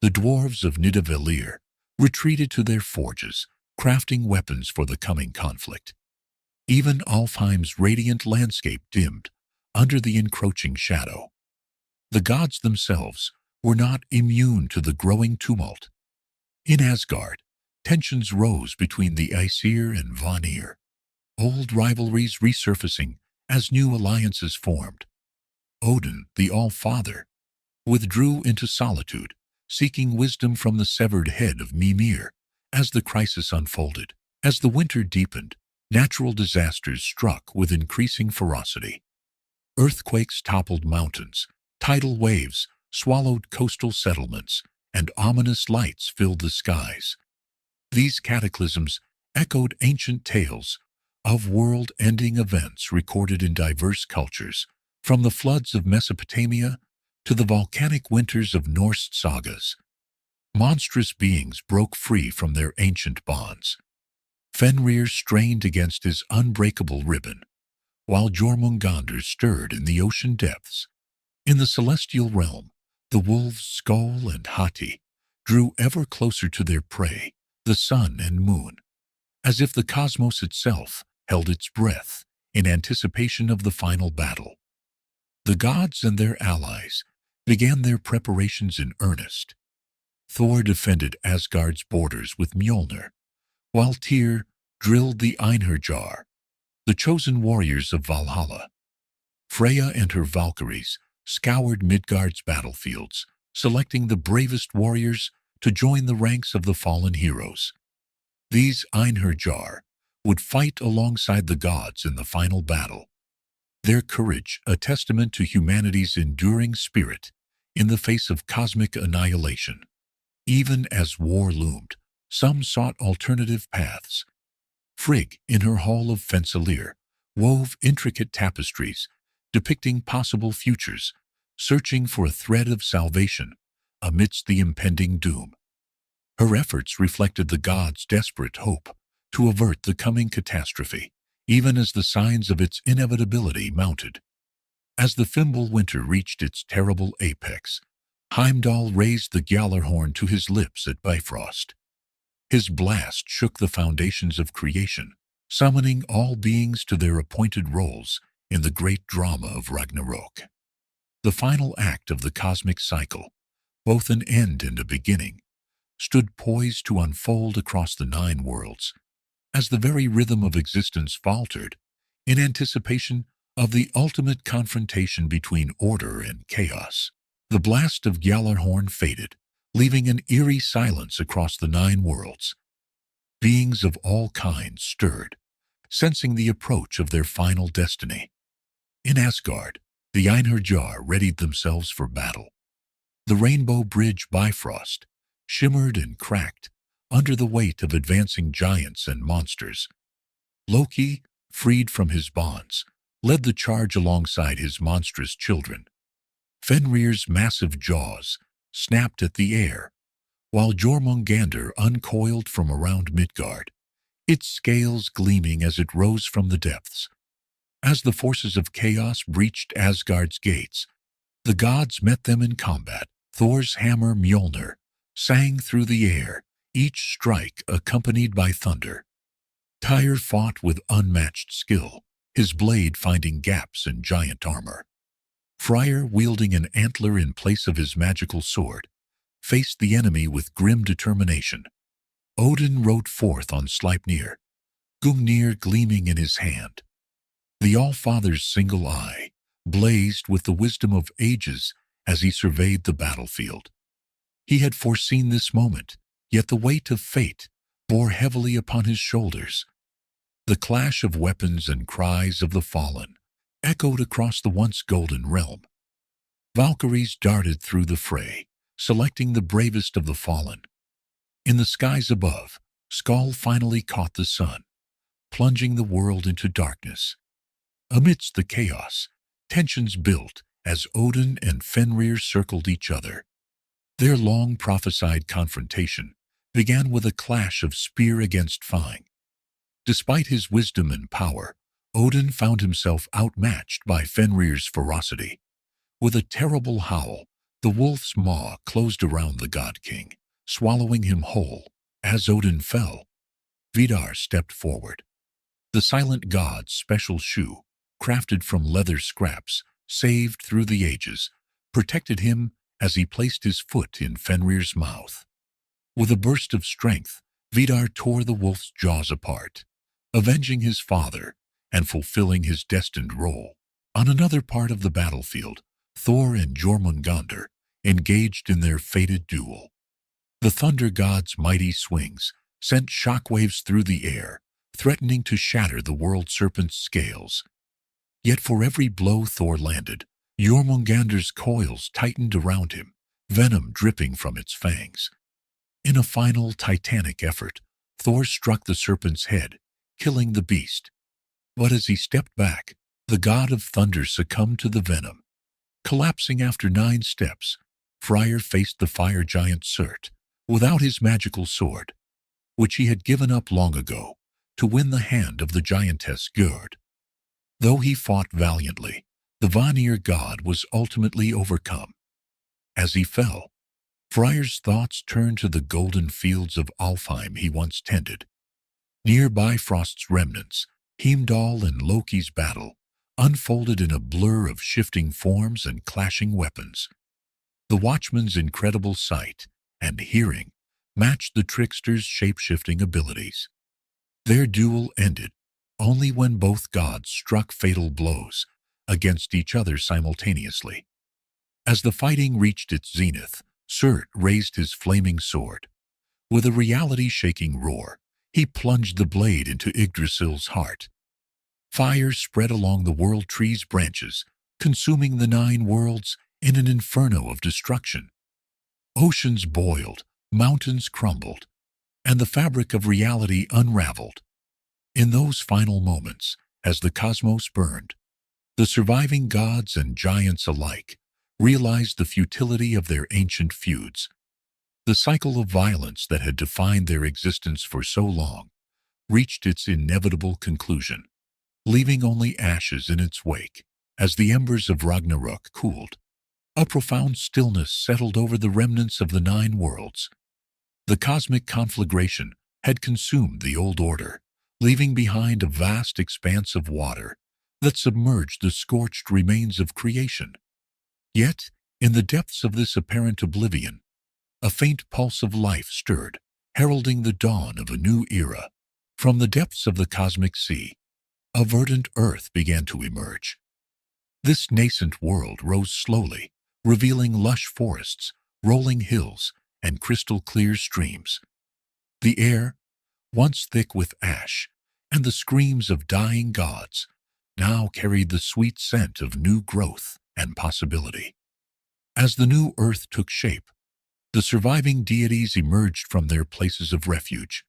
The dwarves of Nidavellir retreated to their forges, crafting weapons for the coming conflict. Even Alfheim's radiant landscape dimmed under the encroaching shadow. The gods themselves were not immune to the growing tumult. In Asgard, tensions rose between the Aesir and Vanir, old rivalries resurfacing as new alliances formed. Odin, the All-Father, withdrew into solitude, seeking wisdom from the severed head of Mimir as the crisis unfolded. As the winter deepened, natural disasters struck with increasing ferocity. Earthquakes toppled mountains, tidal waves swallowed coastal settlements, and ominous lights filled the skies. These cataclysms echoed ancient tales of world-ending events recorded in diverse cultures, from the floods of Mesopotamia to the volcanic winters of Norse sagas. Monstrous beings broke free from their ancient bonds. Fenrir strained against his unbreakable ribbon, while Jormungandr stirred in the ocean depths. In the celestial realm, the wolves Skoll and Hati drew ever closer to their prey, the sun and moon, as if the cosmos itself held its breath in anticipation of the final battle. The gods and their allies began their preparations in earnest. Thor defended Asgard's borders with Mjolnir, while Tyr drilled the Einherjar, the chosen warriors of Valhalla. Freya and her Valkyries scoured Midgard's battlefields, selecting the bravest warriors to join the ranks of the fallen heroes. These Einherjar would fight alongside the gods in the final battle. Their courage, a testament to humanity's enduring spirit in the face of cosmic annihilation. Even as war loomed, some sought alternative paths. Frigg, in her hall of Fensalir, wove intricate tapestries depicting possible futures, searching for a thread of salvation amidst the impending doom. Her efforts reflected the gods' desperate hope to avert the coming catastrophe, even as the signs of its inevitability mounted. As the Fimbulwinter reached its terrible apex, Heimdall raised the Gjallarhorn to his lips at Bifrost. His blast shook the foundations of creation, summoning all beings to their appointed roles in the great drama of Ragnarök. The final act of the cosmic cycle, both an end and a beginning, stood poised to unfold across the 9 worlds, as the very rhythm of existence faltered in anticipation of the ultimate confrontation between order and chaos. The blast of Gjallarhorn faded, leaving an eerie silence across the 9 worlds. Beings of all kinds stirred, sensing the approach of their final destiny. In Asgard, the Einherjar readied themselves for battle. The rainbow bridge Bifrost shimmered and cracked under the weight of advancing giants and monsters. Loki, freed from his bonds, led the charge alongside his monstrous children. Fenrir's massive jaws snapped at the air, while Jormungandr uncoiled from around Midgard, its scales gleaming as it rose from the depths. As the forces of chaos breached Asgard's gates, the gods met them in combat. Thor's hammer Mjolnir sang through the air, each strike accompanied by thunder. Tyr fought with unmatched skill, his blade finding gaps in giant armor. Freyr, wielding an antler in place of his magical sword, faced the enemy with grim determination. Odin rode forth on Sleipnir, Gungnir gleaming in his hand. The All-Father's single eye blazed with the wisdom of ages as he surveyed the battlefield. He had foreseen this moment, yet the weight of fate bore heavily upon his shoulders. The clash of weapons and cries of the fallen echoed across the once golden realm. Valkyries darted through the fray, selecting the bravest of the fallen. In the skies above, Skoll finally caught the sun, plunging the world into darkness. Amidst the chaos, tensions built as Odin and Fenrir circled each other. Their long-prophesied confrontation began with a clash of spear against fang. Despite his wisdom and power, Odin found himself outmatched by Fenrir's ferocity. With a terrible howl, the wolf's maw closed around the god-king, swallowing him whole. As Odin fell, Vidar stepped forward. The silent god's special shoe, crafted from leather scraps, saved through the ages, protected him as he placed his foot in Fenrir's mouth. With a burst of strength, Vidar tore the wolf's jaws apart, avenging his father and fulfilling his destined role. On another part of the battlefield, Thor and Jormungandr engaged in their fated duel. The thunder god's mighty swings sent shockwaves through the air, threatening to shatter the world serpent's scales. Yet for every blow Thor landed, Jormungandr's coils tightened around him, venom dripping from its fangs. In a final titanic effort, Thor struck the serpent's head, killing the beast. But as he stepped back, the god of thunder succumbed to the venom. Collapsing after 9 steps, Freyr faced the fire giant Surt, without his magical sword, which he had given up long ago, to win the hand of the giantess Gerd. Though he fought valiantly, the Vanir god was ultimately overcome. As he fell, Freyr's thoughts turned to the golden fields of Alfheim he once tended. Near Bifrost's remnants, Heimdall and Loki's battle unfolded in a blur of shifting forms and clashing weapons. The Watchman's incredible sight and hearing matched the trickster's shape-shifting abilities. Their duel ended only when both gods struck fatal blows against each other simultaneously. As the fighting reached its zenith, Surt raised his flaming sword. With a reality-shaking roar, He plunged the blade into Yggdrasil's heart. Fire spread along the world tree's branches, consuming the 9 worlds in an inferno of destruction. Oceans boiled, mountains crumbled, and the fabric of reality unraveled. In those final moments, as the cosmos burned, the surviving gods and giants alike realized the futility of their ancient feuds. The cycle of violence that had defined their existence for so long reached its inevitable conclusion, leaving only ashes in its wake. As the embers of Ragnarök cooled, a profound stillness settled over the remnants of the 9 worlds. The cosmic conflagration had consumed the old order, leaving behind a vast expanse of water that submerged the scorched remains of creation. Yet, in the depths of this apparent oblivion, a faint pulse of life stirred, heralding the dawn of a new era. From the depths of the cosmic sea, a verdant earth began to emerge. This nascent world rose slowly, revealing lush forests, rolling hills, and crystal-clear streams. The air, once thick with ash and the screams of dying gods, now carried the sweet scent of new growth and possibility. As the new earth took shape, the surviving deities emerged from their places of refuge.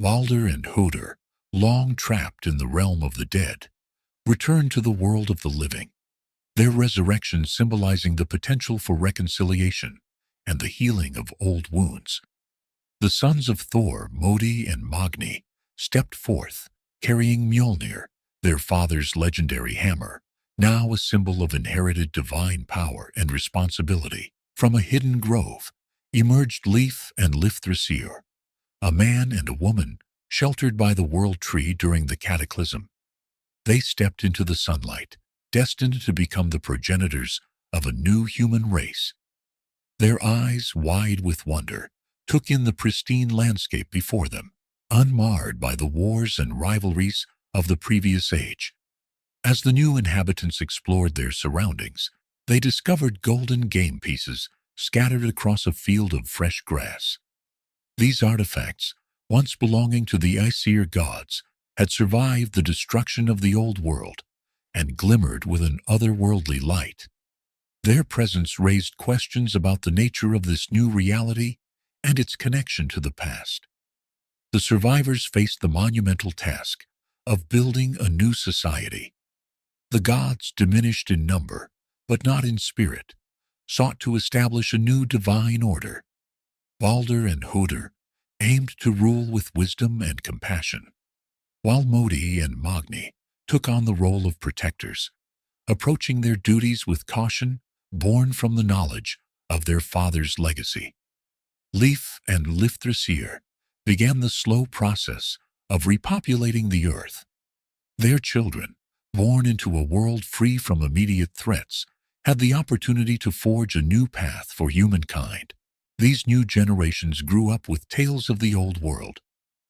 Balder and Hödur, long trapped in the realm of the dead, returned to the world of the living, their resurrection symbolizing the potential for reconciliation and the healing of old wounds. The sons of Thor, Modi and Magni, stepped forth, carrying Mjolnir, their father's legendary hammer, now a symbol of inherited divine power and responsibility. From a hidden grove emerged Leif and Lifthrasir, a man and a woman sheltered by the world tree during the cataclysm. They stepped into the sunlight, destined to become the progenitors of a new human race. Their eyes, wide with wonder, took in the pristine landscape before them, unmarred by the wars and rivalries of the previous age. As the new inhabitants explored their surroundings, they discovered golden game pieces scattered across a field of fresh grass. These artifacts, once belonging to the Aesir gods, had survived the destruction of the old world and glimmered with an otherworldly light. Their presence raised questions about the nature of this new reality and its connection to the past. The survivors faced the monumental task of building a new society. The gods, diminished in number, but not in spirit, sought to establish a new divine order. Balder and Hödur aimed to rule with wisdom and compassion, while Modi and Magni took on the role of protectors, approaching their duties with caution born from the knowledge of their father's legacy. Leif and Lifthrasir began the slow process of repopulating the earth. Their children, born into a world free from immediate threats, had the opportunity to forge a new path for humankind. These new generations grew up with tales of the old world,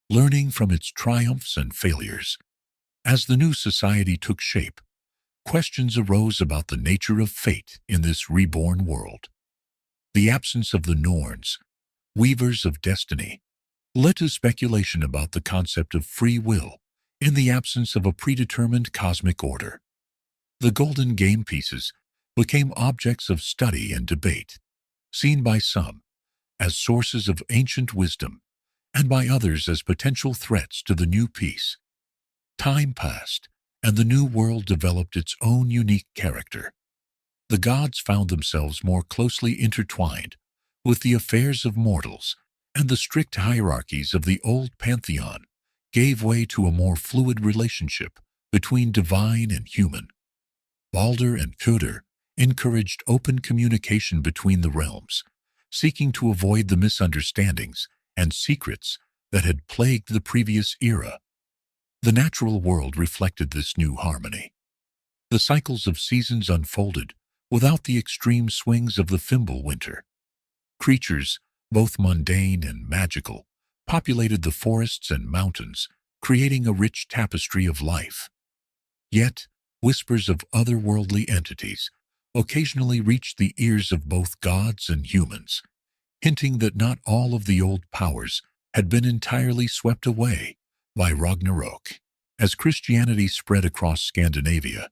learning from its triumphs and failures. As the new society took shape, questions arose about the nature of fate in this reborn world. The absence of the Norns, weavers of destiny, led to speculation about the concept of free will in the absence of a predetermined cosmic order. The golden game pieces became objects of study and debate, seen by some as sources of ancient wisdom and by others as potential threats to the new peace. Time passed, and the new world developed its own unique character. The gods found themselves more closely intertwined with the affairs of mortals, and the strict hierarchies of the old pantheon gave way to a more fluid relationship between divine and human. Balder and Hödur encouraged open communication between the realms, seeking to avoid the misunderstandings and secrets that had plagued the previous era. The natural world reflected this new harmony. The cycles of seasons unfolded without the extreme swings of the Fimbul winter. Creatures, both mundane and magical, populated the forests and mountains, creating a rich tapestry of life. Yet, whispers of otherworldly entities occasionally reached the ears of both gods and humans, hinting that not all of the old powers had been entirely swept away by Ragnarök. As Christianity spread across Scandinavia,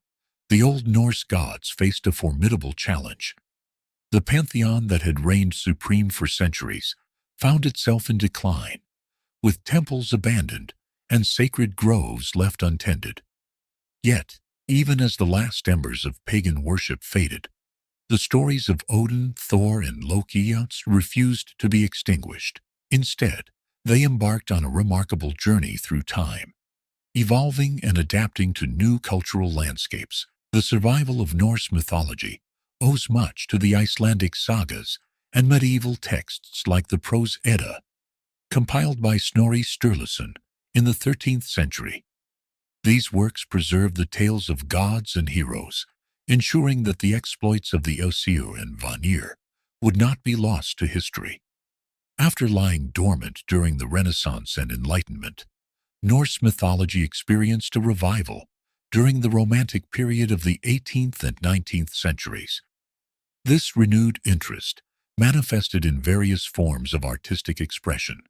the Old Norse gods faced a formidable challenge. The pantheon that had reigned supreme for centuries found itself in decline, with temples abandoned and sacred groves left untended. Yet, even as the last embers of pagan worship faded, the stories of Odin, Thor, and Loki refused to be extinguished. Instead, they embarked on a remarkable journey through time, evolving and adapting to new cultural landscapes. The survival of Norse mythology owes much to the Icelandic sagas and medieval texts like the Prose Edda, compiled by Snorri Sturluson in the 13th century. These works preserve the tales of gods and heroes, ensuring that the exploits of the Æsir and Vanir would not be lost to history. After lying dormant during the Renaissance and Enlightenment, Norse mythology experienced a revival during the Romantic period of the 18th and 19th centuries. This renewed interest manifested in various forms of artistic expression.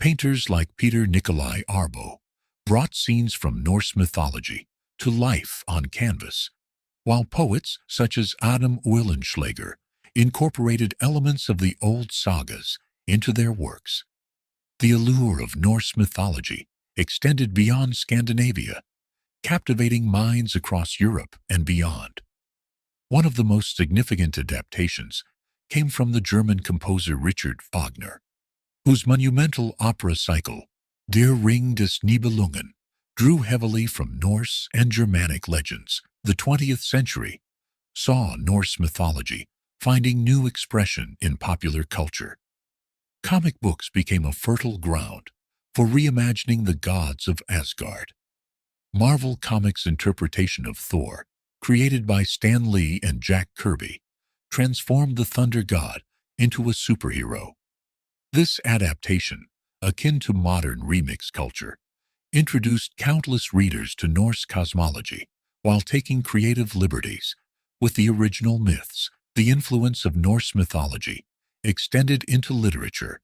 Painters like Peter Nikolai Arbo brought scenes from Norse mythology to life on canvas, while poets such as Adam Oehlenschläger incorporated elements of the old sagas into their works. The allure of Norse mythology extended beyond Scandinavia, captivating minds across Europe and beyond. One of the most significant adaptations came from the German composer Richard Wagner, whose monumental opera cycle, Der Ring des Nibelungen, drew heavily from Norse and Germanic legends. The 20th century saw Norse mythology finding new expression in popular culture. Comic books became a fertile ground for reimagining the gods of Asgard. Marvel Comics' interpretation of Thor, created by Stan Lee and Jack Kirby, transformed the thunder god into a superhero. This adaptation, akin to modern remix culture, introduced countless readers to Norse cosmology while taking creative liberties with the original myths. The influence of Norse mythology extended into literature,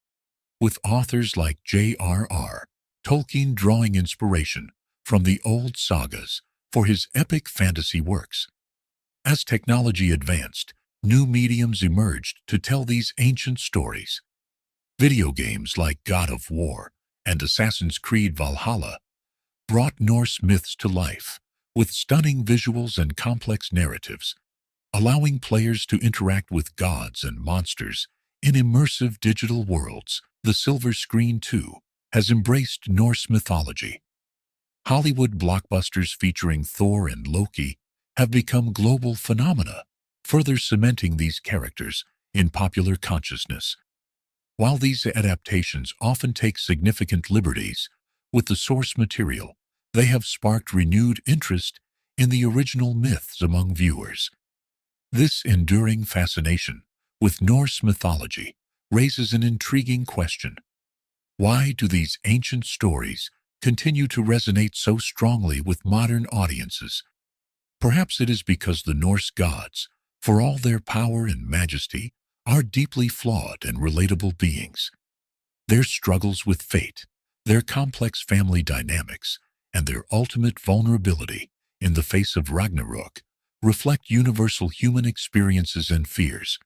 with authors like J.R.R. Tolkien drawing inspiration from the old sagas for his epic fantasy works. As technology advanced, new mediums emerged to tell these ancient stories. Video games like God of War and Assassin's Creed Valhalla brought Norse myths to life with stunning visuals and complex narratives, allowing players to interact with gods and monsters in immersive digital worlds. The silver screen, too, has embraced Norse mythology. Hollywood blockbusters featuring Thor and Loki have become global phenomena, further cementing these characters in popular consciousness. While these adaptations often take significant liberties with the source material, they have sparked renewed interest in the original myths among viewers. This enduring fascination with Norse mythology raises an intriguing question. Why do these ancient stories continue to resonate so strongly with modern audiences? Perhaps it is because the Norse gods, for all their power and majesty, are deeply flawed and relatable beings. Their struggles with fate, their complex family dynamics, and their ultimate vulnerability in the face of Ragnarök reflect universal human experiences and fears.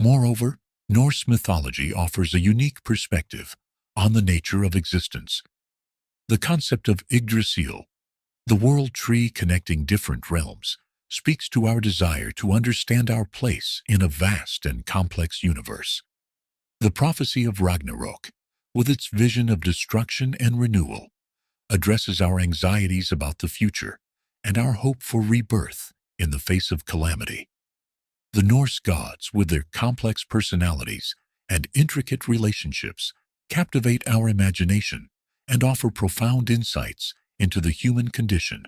Moreover, Norse mythology offers a unique perspective on the nature of existence. The concept of Yggdrasil, the world tree connecting different realms, speaks to our desire to understand our place in a vast and complex universe. The prophecy of Ragnarök, with its vision of destruction and renewal, addresses our anxieties about the future and our hope for rebirth in the face of calamity. The Norse gods, with their complex personalities and intricate relationships, captivate our imagination and offer profound insights into the human condition.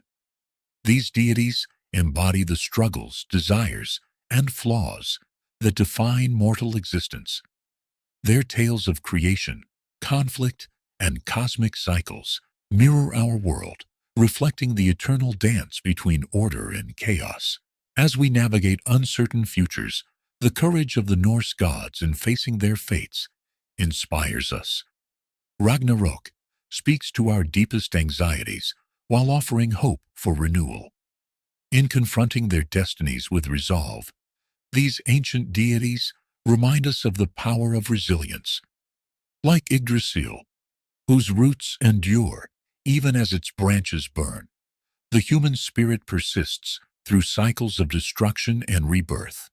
These deities embody the struggles, desires, and flaws that define mortal existence. Their tales of creation, conflict, and cosmic cycles mirror our world, reflecting the eternal dance between order and chaos. As we navigate uncertain futures, the courage of the Norse gods in facing their fates inspires us. Ragnarök speaks to our deepest anxieties while offering hope for renewal. In confronting their destinies with resolve, these ancient deities remind us of the power of resilience, like Yggdrasil, whose roots endure even as its branches burn. The human spirit persists through cycles of destruction and rebirth.